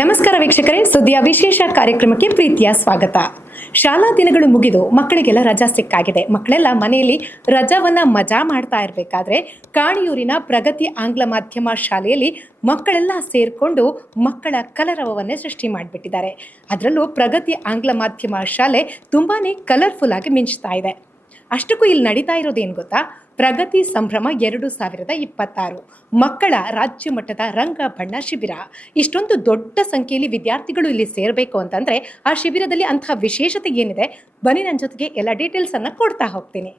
ನಮಸ್ಕಾರ ವೀಕ್ಷಕರೇ, ಸುದ್ದಿಯ ವಿಶೇಷ ಕಾರ್ಯಕ್ರಮಕ್ಕೆ ಪ್ರೀತಿಯ ಸ್ವಾಗತ. ಶಾಲಾ ದಿನಗಳು ಮುಗಿದು ಮಕ್ಕಳಿಗೆಲ್ಲ ರಜಾ ಸಿಕ್ಕಾಗಿದೆ. ಮಕ್ಕಳೆಲ್ಲ ಮನೆಯಲ್ಲಿ ರಜಾವನ್ನ ಮಜಾ ಮಾಡ್ತಾ ಇರಬೇಕಾದ್ರೆ ಕಾಣಿಯೂರಿನ ಪ್ರಗತಿ ಆಂಗ್ಲ ಮಾಧ್ಯಮ ಶಾಲೆಯಲ್ಲಿ ಮಕ್ಕಳೆಲ್ಲ ಸೇರ್ಕೊಂಡು ಮಕ್ಕಳ ಕಲರವನ್ನೇ ಸೃಷ್ಟಿ ಮಾಡಿಬಿಟ್ಟಿದ್ದಾರೆ. ಅದರಲ್ಲೂ ಪ್ರಗತಿ ಆಂಗ್ಲ ಮಾಧ್ಯಮ ಶಾಲೆ ತುಂಬಾನೇ ಕಲರ್ಫುಲ್ ಆಗಿ ಮಿಂಚ್ತಾ ಇದೆ. ಅಷ್ಟಕ್ಕೂ ಇಲ್ಲಿ ನಡೀತಾ ಇರೋದೇನು ಗೊತ್ತಾ? ಪ್ರಗತಿ ಸಂಭ್ರಮ 2026 ಮಕ್ಕಳ ರಾಜ್ಯ ಮಟ್ಟದ ರಂಗ ಬಣ್ಣ ಶಿಬಿರ. ಇಷ್ಟೊಂದು ದೊಡ್ಡ ಸಂಖ್ಯೆಯಲ್ಲಿ ವಿದ್ಯಾರ್ಥಿಗಳು ಇಲ್ಲಿ ಸೇರಬೇಕು ಅಂತಂದ್ರೆ ಆ ಶಿಬಿರದಲ್ಲಿ ಅಂತಹ ವಿಶೇಷತೆ ಏನಿದೆ, ಬನ್ನಿ ನನ್ನ ಜೊತೆಗೆ ಎಲ್ಲ ಡೀಟೇಲ್ಸ್ ಅನ್ನ ಕೊಡ್ತಾ ಹೋಗ್ತೀನಿ.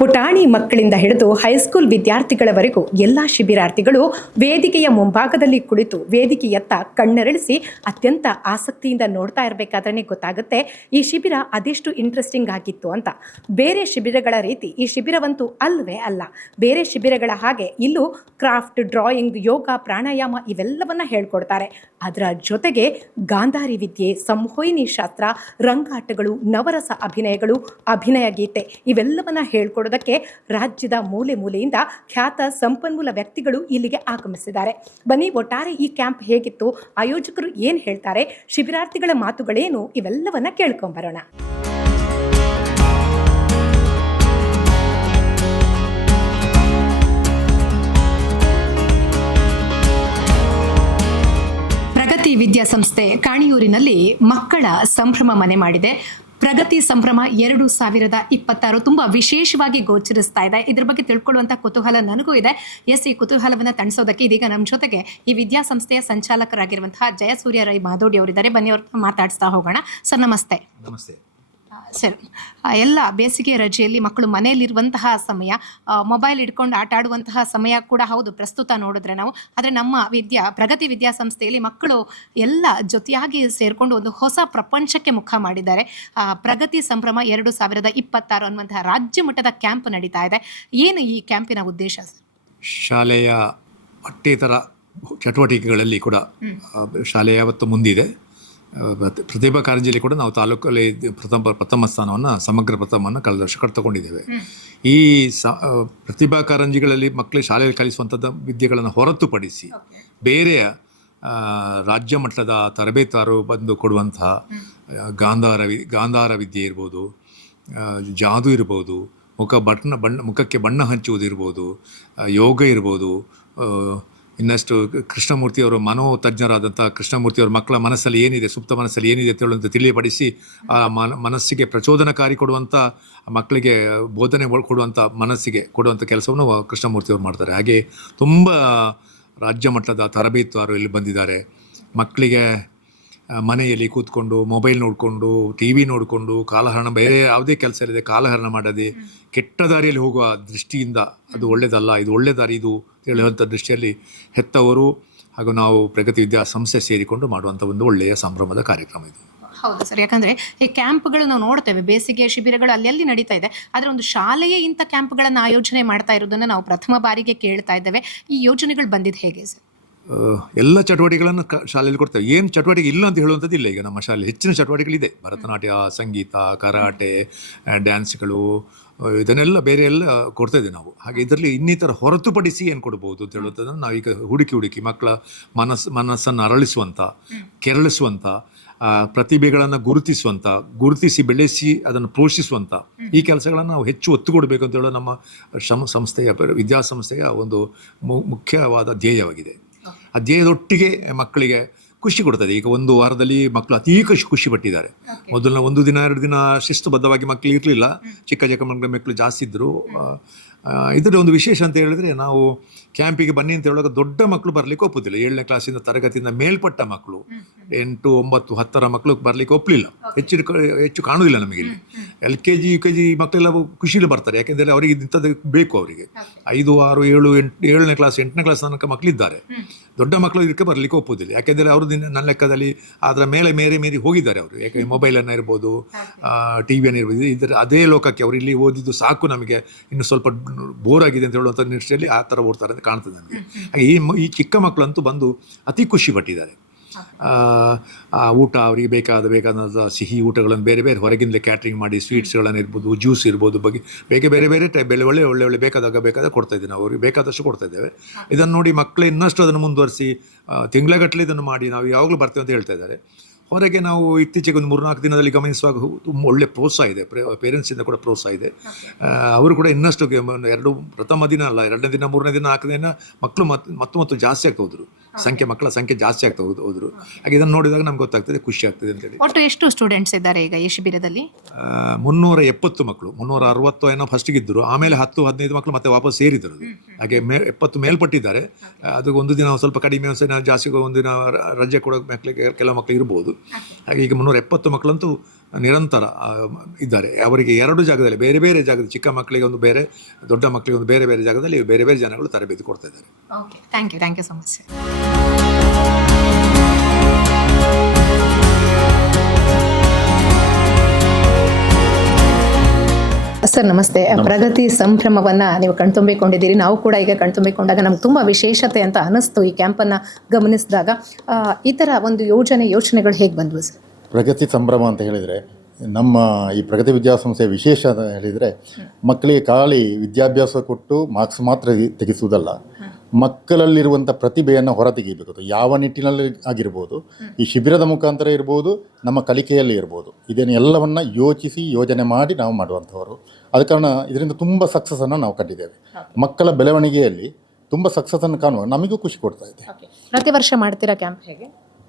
ಪುಟಾಣಿ ಮಕ್ಕಳಿಂದ ಹಿಡಿದು ಹೈಸ್ಕೂಲ್ ವಿದ್ಯಾರ್ಥಿಗಳವರೆಗೂ ಎಲ್ಲ ಶಿಬಿರಾರ್ಥಿಗಳು ವೇದಿಕೆಯ ಮುಂಭಾಗದಲ್ಲಿ ಕುಳಿತು ವೇದಿಕೆಯತ್ತ ಕಣ್ಣರಳಿಸಿ ಅತ್ಯಂತ ಆಸಕ್ತಿಯಿಂದ ನೋಡ್ತಾ ಇರಬೇಕಾದ್ರೆ ಗೊತ್ತಾಗುತ್ತೆ ಈ ಶಿಬಿರ ಅದೆಷ್ಟು ಇಂಟ್ರೆಸ್ಟಿಂಗ್ ಆಗಿತ್ತು ಅಂತ. ಬೇರೆ ಶಿಬಿರಗಳ ರೀತಿ ಈ ಶಿಬಿರವಂತೂ ಅಲ್ವೇ ಅಲ್ಲ. ಬೇರೆ ಶಿಬಿರಗಳ ಹಾಗೆ ಇಲ್ಲೂ ಕ್ರಾಫ್ಟ್, ಡ್ರಾಯಿಂಗ್, ಯೋಗ, ಪ್ರಾಣಾಯಾಮ ಇವೆಲ್ಲವನ್ನ ಹೇಳ್ಕೊಡ್ತಾರೆ. ಅದರ ಜೊತೆಗೆ ಗಾಂಧಾರಿ ವಿದ್ಯೆ, ಸಂಮೋಹಿನಿ ಶಾಸ್ತ್ರ, ರಂಗಾಟಗಳು, ನವರಸ ಅಭಿನಯಗಳು, ಅಭಿನಯ ಗೀತೆ ಇವೆಲ್ಲವನ್ನ ಹೇಳ್ಕೊಡೋದಕ್ಕೆ ರಾಜ್ಯದ ಮೂಲೆ ಮೂಲೆಯಿಂದ ಖ್ಯಾತ ಸಂಪನ್ಮೂಲ ವ್ಯಕ್ತಿಗಳು ಇಲ್ಲಿಗೆ ಆಗಮಿಸಿದ್ದಾರೆ. ಬನ್ನಿ, ಒಟ್ಟಾರೆ ಈ ಕ್ಯಾಂಪ್ ಹೇಗಿತ್ತು, ಆಯೋಜಕರು ಏನ್ ಹೇಳ್ತಾರೆ, ಶಿಬಿರಾರ್ಥಿಗಳ ಮಾತುಗಳೇನು, ಇವೆಲ್ಲವನ್ನ ಕೇಳ್ಕೊಂಬರೋಣ. ಪ್ರಗತಿ ವಿದ್ಯಾಸಂಸ್ಥೆ ಕಾಣಿಯೂರಿನಲ್ಲಿ ಮಕ್ಕಳ ಸಂಭ್ರಮ ಮನೆ ಮಾಡಿದೆ. ಪ್ರಗತಿ ಸಂಭ್ರಮ 2026 ತುಂಬಾ ವಿಶೇಷವಾಗಿ ಗೋಚರಿಸ್ತಾ ಇದೆ. ಇದ್ರ ಬಗ್ಗೆ ತಿಳ್ಕೊಳ್ಳುವಂತ ಕುತೂಹಲ ನನಗೂ ಇದೆ. ಈ ಕುತೂಹಲವನ್ನ ತಣಿಸೋದಕ್ಕೆ ಇದೀಗ ನಮ್ಮ ಜೊತೆಗೆ ಈ ವಿದ್ಯಾಸಂಸ್ಥೆಯ ಸಂಚಾಲಕರಾಗಿರುವಂತಹ ಜಯಸೂರ್ಯ ರೈ ಮಾದೋಡಿ ಅವರಿದ್ದಾರೆ. ಬನ್ನಿ, ಅವ್ರನ್ನ ಮಾತಾಡಿಸ್ತಾ ಹೋಗೋಣ. ಸರ್ ನಮಸ್ತೆ. ನಮಸ್ತೆ ಸರ್, ಎಲ್ಲ ಬೇಸಿಗೆ ರಜೆಯಲ್ಲಿ ಮಕ್ಕಳು ಮನೆಯಲ್ಲಿರುವಂತಹ ಸಮಯ, ಮೊಬೈಲ್ ಇಟ್ಕೊಂಡು ಆಟ ಆಡುವಂತಹ ಸಮಯ ಕೂಡ ಹೌದು ಪ್ರಸ್ತುತ ನೋಡಿದ್ರೆ ನಾವು. ಆದರೆ ನಮ್ಮ ಪ್ರಗತಿ ವಿದ್ಯಾಸಂಸ್ಥೆಯಲ್ಲಿ ಮಕ್ಕಳು ಎಲ್ಲ ಜೊತೆಯಾಗಿ ಸೇರಿಕೊಂಡು ಒಂದು ಹೊಸ ಪ್ರಪಂಚಕ್ಕೆ ಮುಖ ಮಾಡಿದ್ದಾರೆ. ಪ್ರಗತಿ ಸಂಭ್ರಮ 2026 ಅನ್ನುವಂತಹ ರಾಜ್ಯ ಮಟ್ಟದ ಕ್ಯಾಂಪ್ ನಡೀತಾ ಇದೆ. ಏನು ಈ ಕ್ಯಾಂಪಿನ ಉದ್ದೇಶ ಸರ್? ಶಾಲೆಯ ಪಠ್ಯೇತರ ಚಟುವಟಿಕೆಗಳಲ್ಲಿ ಕೂಡ ಶಾಲೆ ಯಾವತ್ತು ಮುಂದಿದೆ. ಪ್ರತಿಭಾ ಕಾರಂಜಿಯಲ್ಲಿ ಕೂಡ ನಾವು ತಾಲೂಕಲ್ಲಿ ಪ್ರಥಮ ಸ್ಥಾನವನ್ನು, ಸಮಗ್ರ ಪ್ರಥಮವನ್ನು ಕಳೆದ ವರ್ಷ ತಗೊಂಡಿದ್ದೇವೆ. ಈ ಪ್ರತಿಭಾ ಕಾರಂಜಿಗಳಲ್ಲಿ ಮಕ್ಕಳು ಶಾಲೆಯಲ್ಲಿ ಕಲಿಸುವಂಥದ್ದು ವಿದ್ಯೆಗಳನ್ನು ಹೊರತುಪಡಿಸಿ ಬೇರೆಯ ರಾಜ್ಯ ಮಟ್ಟದ ತರಬೇತಾರು ಬಂದು ಕೊಡುವಂತಹ ಗಾಂಧಾರ ವಿದ್ಯೆ ಇರ್ಬೋದು, ಜಾದು ಇರ್ಬೋದು, ಮುಖಕ್ಕೆ ಬಣ್ಣ ಹಂಚುವುದಿರ್ಬೋದು, ಯೋಗ ಇರ್ಬೋದು, ಇನ್ನಷ್ಟು ಕೃಷ್ಣಮೂರ್ತಿಯವರು ಮನೋತಜ್ಞರಾದಂಥ ಕೃಷ್ಣಮೂರ್ತಿಯವರು ಮಕ್ಕಳ ಮನಸ್ಸಲ್ಲಿ ಏನಿದೆ, ಸುಪ್ತ ಮನಸ್ಸಲ್ಲಿ ಏನಿದೆ ಅಂತ ತಿಳಿಯಪಡಿಸಿ ಆ ಮನಸ್ಸಿಗೆ ಪ್ರಚೋದನಕಾರಿ ಕೊಡುವಂಥ, ಮಕ್ಕಳಿಗೆ ಬೋಧನೆ ಕೊಡುವಂಥ, ಮನಸ್ಸಿಗೆ ಕೊಡುವಂಥ ಕೆಲಸವನ್ನು ಕೃಷ್ಣಮೂರ್ತಿಯವರು ಮಾಡ್ತಾರೆ. ಹಾಗೆ ತುಂಬ ರಾಜ್ಯ ಮಟ್ಟದ ತರಬೇತುದಾರರು ಇಲ್ಲಿ ಬಂದಿದ್ದಾರೆ. ಮಕ್ಕಳಿಗೆ ಮನೆಯಲ್ಲಿ ಕೂತ್ಕೊಂಡು ಮೊಬೈಲ್ ನೋಡಿಕೊಂಡು, ಟಿ ವಿ ನೋಡಿಕೊಂಡು ಕಾಲಹರಣ, ಬೇರೆ ಯಾವುದೇ ಕೆಲಸ ಇಲ್ಲದೆ ಕಾಲಹರಣ ಮಾಡದೆ ಕೆಟ್ಟ ದಾರಿಯಲ್ಲಿ ಹೋಗುವ ದೃಷ್ಟಿಯಿಂದ ಅದು ಒಳ್ಳೆಯದಲ್ಲ, ಇದು ಒಳ್ಳೆ ದಾರಿ ಇದು ಹೇಳುವಂಥ ದೃಷ್ಟಿಯಲ್ಲಿ ಹೆತ್ತವರು ಹಾಗೂ ನಾವು ಪ್ರಗತಿ ವಿದ್ಯಾಸಂಸ್ಥೆ ಸೇರಿಕೊಂಡು ಮಾಡುವಂಥ ಒಂದು ಒಳ್ಳೆಯ ಸಂಭ್ರಮದ ಕಾರ್ಯಕ್ರಮ ಇದು. ಹೌದು ಸರ್, ಯಾಕಂದ್ರೆ ಈ ಕ್ಯಾಂಪ್ಗಳು ನಾವು ನೋಡ್ತೇವೆ, ಬೇಸಿಗೆ ಶಿಬಿರಗಳು ಅಲ್ಲಿ ನಡೀತಾ ಇದೆ. ಆದರೆ ಒಂದು ಶಾಲೆಯೇ ಇಂಥ ಕ್ಯಾಂಪ್ಗಳನ್ನು ಆಯೋಜನೆ ಮಾಡ್ತಾ ಇರೋದನ್ನು ನಾವು ಪ್ರಥಮ ಬಾರಿಗೆ ಕೇಳ್ತಾ ಇದ್ದೇವೆ. ಈ ಯೋಜನೆಗಳು ಬಂದಿದ್ದು ಹೇಗೆ ಸರ್? ಎಲ್ಲ ಚಟುವಟಿಕೆಗಳನ್ನು ಶಾಲೆಯಲ್ಲಿ ಕೊಡ್ತೇವೆ. ಏನು ಚಟುವಟಿಕೆ ಇಲ್ಲ ಅಂತ ಹೇಳುವಂಥದ್ದು ಇಲ್ಲ. ಈಗ ನಮ್ಮ ಶಾಲೆ ಹೆಚ್ಚಿನ ಚಟುವಟಿಕೆಗಳಿದೆ. ಭರತನಾಟ್ಯ, ಸಂಗೀತ, ಕರಾಟೆ, ಡ್ಯಾನ್ಸ್ಗಳು, ಇದನ್ನೆಲ್ಲ ಬೇರೆ ಎಲ್ಲ ಕೊಡ್ತಾ ಇದ್ದೇವೆ ನಾವು. ಹಾಗೆ ಇದರಲ್ಲಿ ಇನ್ನಿತರ ಹೊರತುಪಡಿಸಿ ಏನು ಕೊಡ್ಬೋದು ಅಂತ ಹೇಳುವಂಥದ್ದನ್ನು ನಾವೀಗ ಹುಡುಕಿ ಮಕ್ಕಳ ಮನಸ್ಸನ್ನು ಅರಳಿಸುವಂಥ, ಕೆರಳಿಸುವಂಥ, ಪ್ರತಿಭೆಗಳನ್ನು ಗುರುತಿಸಿ ಬೆಳೆಸಿ ಅದನ್ನು ಪೋಷಿಸುವಂಥ ಈ ಕೆಲಸಗಳನ್ನು ನಾವು ಹೆಚ್ಚು ಒತ್ತು ಕೊಡಬೇಕು ಅಂತ ಹೇಳೋ ನಮ್ಮ ಸಂಸ್ಥೆಯ ವಿದ್ಯಾಸಂಸ್ಥೆಯ ಒಂದು ಮುಖ್ಯವಾದ ಧ್ಯೇಯವಾಗಿದೆ. ಆ ಧ್ಯೇಯದೊಟ್ಟಿಗೆ ಮಕ್ಕಳಿಗೆ ಖುಷಿ ಕೊಡ್ತದೆ. ಈಗ ಒಂದು ವಾರದಲ್ಲಿ ಮಕ್ಕಳು ಅತೀ ಖುಷಿ ಪಟ್ಟಿದ್ದಾರೆ. ಮೊದಲಿನ 1 ದಿನ 2 ದಿನ ಶಿಸ್ತುಬದ್ಧವಾಗಿ ಮಕ್ಕಳು ಇರಲಿಲ್ಲ, ಚಿಕ್ಕ ಮಕ್ಕಳು ಜಾಸ್ತಿ ಇದ್ದರು. ಇದರ ಒಂದು ವಿಶೇಷ ಅಂತ ಹೇಳಿದ್ರೆ, ನಾವು ಕ್ಯಾಂಪಿಗೆ ಬನ್ನಿ ಅಂತ ಹೇಳುವಾಗ ದೊಡ್ಡ ಮಕ್ಕಳು ಬರಲಿಕ್ಕೆ ಒಪ್ಪುದಿಲ್ಲ. 7ನೇ ಕ್ಲಾಸಿಂದ ತರಗತಿಯಿಂದ ಮೇಲ್ಪಟ್ಟ ಮಕ್ಕಳು 8, 9, 10ರ ಮಕ್ಕಳು ಬರಲಿಕ್ಕೆ ಒಪ್ಪಲಿಲ್ಲ. ಹೆಚ್ಚು ಕಾಣುವುದಿಲ್ಲ ನಮಗೆ ಇಲ್ಲಿ. LKG UKG ಮಕ್ಕಳೆಲ್ಲ ಖುಷಿಲಿ ಬರ್ತಾರೆ, ಯಾಕೆಂದರೆ ಅವರಿಗೆ ಇಂಥದ್ದು ಬೇಕು. ಅವರಿಗೆ 5, 6, 7, 7ನೇ ಕ್ಲಾಸ್ 8ನೇ ಕ್ಲಾಸ್ ತನಕ ಮಕ್ಕಳಿದ್ದಾರೆ. ದೊಡ್ಡ ಮಕ್ಕಳು ಇದಕ್ಕೆ ಬರಲಿಕ್ಕೆ ಒಪ್ಪುವುದಿಲ್ಲ, ಯಾಕೆಂದರೆ ಅವರು ನನ್ನ ಲೆಕ್ಕದಲ್ಲಿ ಅದರ ಮೇಲೆ ಮೀರಿ ಹೋಗಿದ್ದಾರೆ ಅವರು. ಯಾಕೆ ಮೊಬೈಲನ್ನು ಇರ್ಬೋದು, TV ಇರ್ಬೋದು, ಇದರ ಅದೇ ಲೋಕಕ್ಕೆ ಅವರು ಇಲ್ಲಿ ಓದಿದ್ದು ಸಾಕು, ನಮಗೆ ಇನ್ನು ಸ್ವಲ್ಪ ಬೋರ್ ಆಗಿದೆ ಅಂತ ಹೇಳುವಂಥ ನಿಟ್ಟಿನಲ್ಲಿ ಆ ಥರ ಓಡ್ತಾರೆ ಅಂತ ಕಾಣ್ತದೆ ನಮಗೆ. ಹಾಗೆ ಈ ಚಿಕ್ಕ ಮಕ್ಕಳಂತೂ ಬಂದು ಅತಿ ಖುಷಿ ಪಟ್ಟಿದ್ದಾರೆ. ಊಟ ಅವರಿಗೆ ಬೇಕಾದ ಸಿಹಿ ಊಟಗಳನ್ನು ಬೇರೆ ಬೇರೆ ಹೊರಗಿಂದಲೇ ಕ್ಯಾಟ್ರಿಂಗ್ ಮಾಡಿ, ಸ್ವೀಟ್ಸ್ಗಳನ್ನು ಇರ್ಬೋದು, ಜ್ಯೂಸ್ ಇರ್ಬೋದು, ಬೇರೆ ಒಳ್ಳೆ ಬೇಕಾದಾಗ ಕೊಡ್ತಾ ಇದ್ದೀವಿ ನಾವು. ಅವ್ರಿಗೆ ಬೇಕಾದಷ್ಟು ಕೊಡ್ತಾ ಇದ್ದೇವೆ. ಇದನ್ನು ನೋಡಿ ಮಕ್ಕಳು ಇನ್ನಷ್ಟು ಅದನ್ನು ಮುಂದುವರಿಸಿ ತಿಂಗಳಗಟ್ಟಲೆ ಇದನ್ನು ಮಾಡಿ ನಾವು ಯಾವಾಗಲೂ ಬರ್ತೇವೆ ಅಂತ ಹೇಳ್ತಾ ಇದ್ದಾರೆ. ಹೊರಗೆ ನಾವು ಇತ್ತೀಚೆಗೆ ಒಂದು 3-4 ದಿನದಲ್ಲಿ ಗಮನಿಸುವಾಗ ತುಂಬ ಒಳ್ಳೆ ಪ್ರೋತ್ಸಾಹ ಇದೆ, ಪೇರೆಂಟ್ಸಿಂದ ಕೂಡ ಪ್ರೋತ್ಸಾಹ ಇದೆ. ಅವರು ಕೂಡ ಇನ್ನಷ್ಟು ಪ್ರಥಮ ದಿನ ಅಲ್ಲ, 2ನೇ ದಿನ, 3ನೇ ದಿನ, 4ನೇ ದಿನ ಮಕ್ಕಳು ಮತ್ತು ಜಾಸ್ತಿ ಆಗ್ತಾ ಹೋದ್ರು, ಮಕ್ಕಳ ಸಂಖ್ಯೆ ಜಾಸ್ತಿ ಆಗ್ತಾ ಹೋದ್ರು. ಹಾಗೆ ಇದನ್ನು ನೋಡಿದಾಗ ನಮ್ಗೆ ಗೊತ್ತಾಗ್ತದೆ, ಖುಷಿ ಆಗ್ತದೆ ಅಂತೇಳಿ. ಒಟ್ಟು ಎಷ್ಟು ಸ್ಟೂಡೆಂಟ್ಸ್ ಇದ್ದಾರೆ ಈಗ ಈ ಶಿಬಿರದಲ್ಲಿ? 370 ಮಕ್ಕಳು, 360 ಏನೋ ಫಸ್ಟಿಗೆ ಇದ್ದರು, ಆಮೇಲೆ 10-15 ಮಕ್ಕಳು ಮತ್ತೆ ವಾಪಸ್ ಸೇರಿದ್ರು. ಹಾಗೆ 70 ಮೇಲ್ಪಟ್ಟಿದ್ದಾರೆ. ಅದು ಒಂದು ದಿನ ಸ್ವಲ್ಪ ಕಡಿಮೆ, ಜಾಸ್ತಿ ಒಂದಿನ ರಜೆ ಕೂಡ ಕೆಲವು ಮಕ್ಕಳು ಇರ್ಬೋದು. ಹಾಗೆ ಈಗ 370 ಮಕ್ಕಳಂತೂ ನಿರಂತರ ಇದ್ದಾರೆ. ಅವರಿಗೆ 2 ಜಾಗದಲ್ಲಿ, ಬೇರೆ ಬೇರೆ ಜಾಗದಲ್ಲಿ, ಚಿಕ್ಕ ಮಕ್ಕಳಿಗೆ ಒಂದು ಬೇರೆ, ದೊಡ್ಡ ಮಕ್ಕಳಿಗೆ ಒಂದು ಬೇರೆ ಬೇರೆ ಜಾಗದಲ್ಲಿ ಬೇರೆ ಬೇರೆ ಜನಗಳು ತರಬೇತಿ ಕೊಡ್ತಾ ಇದ್ದಾರೆ. Okay, thank you so much. Sir ನಮಸ್ತೆ. ಪ್ರಗತಿ ಸಂಭ್ರಮವನ್ನ ನೀವು ಕಣ್ತುಂಬಿಕೊಂಡಿದ್ದೀರಿ, ನಾವು ಕೂಡ ಈಗ ಕಣ್ತುಂಬಿಕೊಂಡಾಗ ನಮ್ಗೆ ತುಂಬ ವಿಶೇಷತೆ ಅಂತ ಅನಿಸ್ತು ಈ ಕ್ಯಾಂಪನ್ನು ಗಮನಿಸಿದಾಗ. ಈ ಥರ ಒಂದು ಯೋಚನೆಗಳು ಹೇಗೆ ಬಂದ್ವು ಸರ್? ಪ್ರಗತಿ ಸಂಭ್ರಮ ಅಂತ ಹೇಳಿದರೆ, ನಮ್ಮ ಈ ಪ್ರಗತಿ ವಿದ್ಯಾಸಂಸ್ಥೆಯ ವಿಶೇಷ ಅಂತ ಹೇಳಿದರೆ, ಮಕ್ಕಳಿಗೆ ಖಾಲಿ ವಿದ್ಯಾಭ್ಯಾಸ ಕೊಟ್ಟು ಮಾರ್ಕ್ಸ್ ಮಾತ್ರ ತೆಗೆಸುವುದಲ್ಲ, ಮಕ್ಕಳಲ್ಲಿರುವಂಥ ಪ್ರತಿಭೆಯನ್ನು ಹೊರತೆಗೆಯಬೇಕು. ಯಾವ ನಿಟ್ಟಿನಲ್ಲಿ ಆಗಿರ್ಬೋದು, ಈ ಶಿಬಿರದ ಮುಖಾಂತರ ಇರ್ಬೋದು, ನಮ್ಮ ಕಲಿಕೆಯಲ್ಲಿ ಇರ್ಬೋದು, ಇದನ್ನು ಎಲ್ಲವನ್ನು ಯೋಜನೆ ಮಾಡಿ ನಾವು ಮಾಡುವಂಥವರು. ಆದ ಕಾರಣ ಇದರಿಂದ ತುಂಬ ಸಕ್ಸಸ್ಸನ್ನು ನಾವು ಕಂಡಿದ್ದೇವೆ. ಮಕ್ಕಳ ಬೆಳವಣಿಗೆಯಲ್ಲಿ ತುಂಬ ಸಕ್ಸಸ್ಸನ್ನು ಕಾಣುವ ನಮಗೂ ಖುಷಿ ಕೊಡ್ತಾ ಇದೆ. ಪ್ರತಿ ವರ್ಷ ಮಾಡ್ತೀರಾ ಕ್ಯಾಂಪ್ ಹೇಗೆ?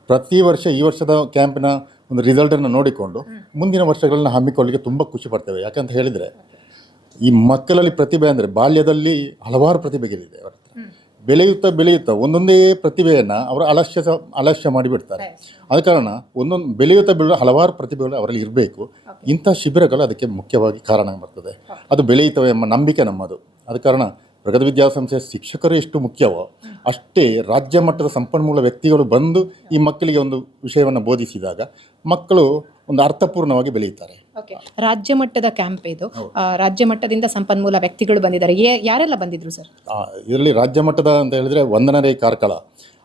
ಪ್ರತಿ ವರ್ಷ ಈ ವರ್ಷದ ಕ್ಯಾಂಪಿನ ಒಂದು ರಿಸಲ್ಟನ್ನು ನೋಡಿಕೊಂಡು ಮುಂದಿನ ವರ್ಷಗಳನ್ನ ಹಮ್ಮಿಕೊಳ್ಳಲಿಕ್ಕೆ ತುಂಬ ಖುಷಿ ಪಡ್ತೇವೆ. ಯಾಕಂತ ಹೇಳಿದರೆ, ಈ ಮಕ್ಕಳಲ್ಲಿ ಪ್ರತಿಭೆ ಅಂದರೆ ಬಾಲ್ಯದಲ್ಲಿ ಹಲವಾರು ಪ್ರತಿಭೆಗಳಿದೆ. ಅವರ ಬೆಳೆಯುತ್ತಾ ಒಂದೊಂದೇ ಪ್ರತಿಭೆಯನ್ನು ಅವರು ಅಲಕ್ಷ್ಯ ಮಾಡಿಬಿಡ್ತಾರೆ. ಆದ ಕಾರಣ ಬೆಳೆಯುತ್ತಾ ಹಲವಾರು ಪ್ರತಿಭೆಗಳು ಅವರಲ್ಲಿ ಇರಬೇಕು. ಇಂಥ ಶಿಬಿರಗಳು ಅದಕ್ಕೆ ಮುಖ್ಯವಾಗಿ ಕಾರಣ ಬರ್ತದೆ. ಅದು ಬೆಳೆಯುತ್ತವೆ ಎಂಬ ನಂಬಿಕೆ ನಮ್ಮದು. ಆದ ಕಾರಣ ಪ್ರಗತಿ ವಿದ್ಯಾಸಂಸ್ಥೆಯ ಶಿಕ್ಷಕರು ಎಷ್ಟು ಮುಖ್ಯವೋ ಅಷ್ಟೇ ರಾಜ್ಯ ಮಟ್ಟದ ಸಂಪನ್ಮೂಲ ವ್ಯಕ್ತಿಗಳು ಬಂದು ಈ ಮಕ್ಕಳಿಗೆ ಒಂದು ವಿಷಯವನ್ನು ಬೋಧಿಸಿದಾಗ ಮಕ್ಕಳು ಒಂದು ಅರ್ಥಪೂರ್ಣವಾಗಿ ಬೆಳೆಯುತ್ತಾರೆ. ರಾಜ್ಯ ಮಟ್ಟದ ಕ್ಯಾಂಪ್ ಇದು. ರಾಜ್ಯ ಮಟ್ಟದಿಂದ ಸಂಪನ್ಮೂಲ ವ್ಯಕ್ತಿಗಳು ಬಂದಿದ್ದಾರೆ. ಯಾರೆಲ್ಲ ಬಂದಿದ್ರು ಸರ್? ಇದರಲ್ಲಿ ರಾಜ್ಯ ಮಟ್ಟದ ಅಂತ ಹೇಳಿದರೆ ವಂದನರೇ ಕಾರ್ಕಳ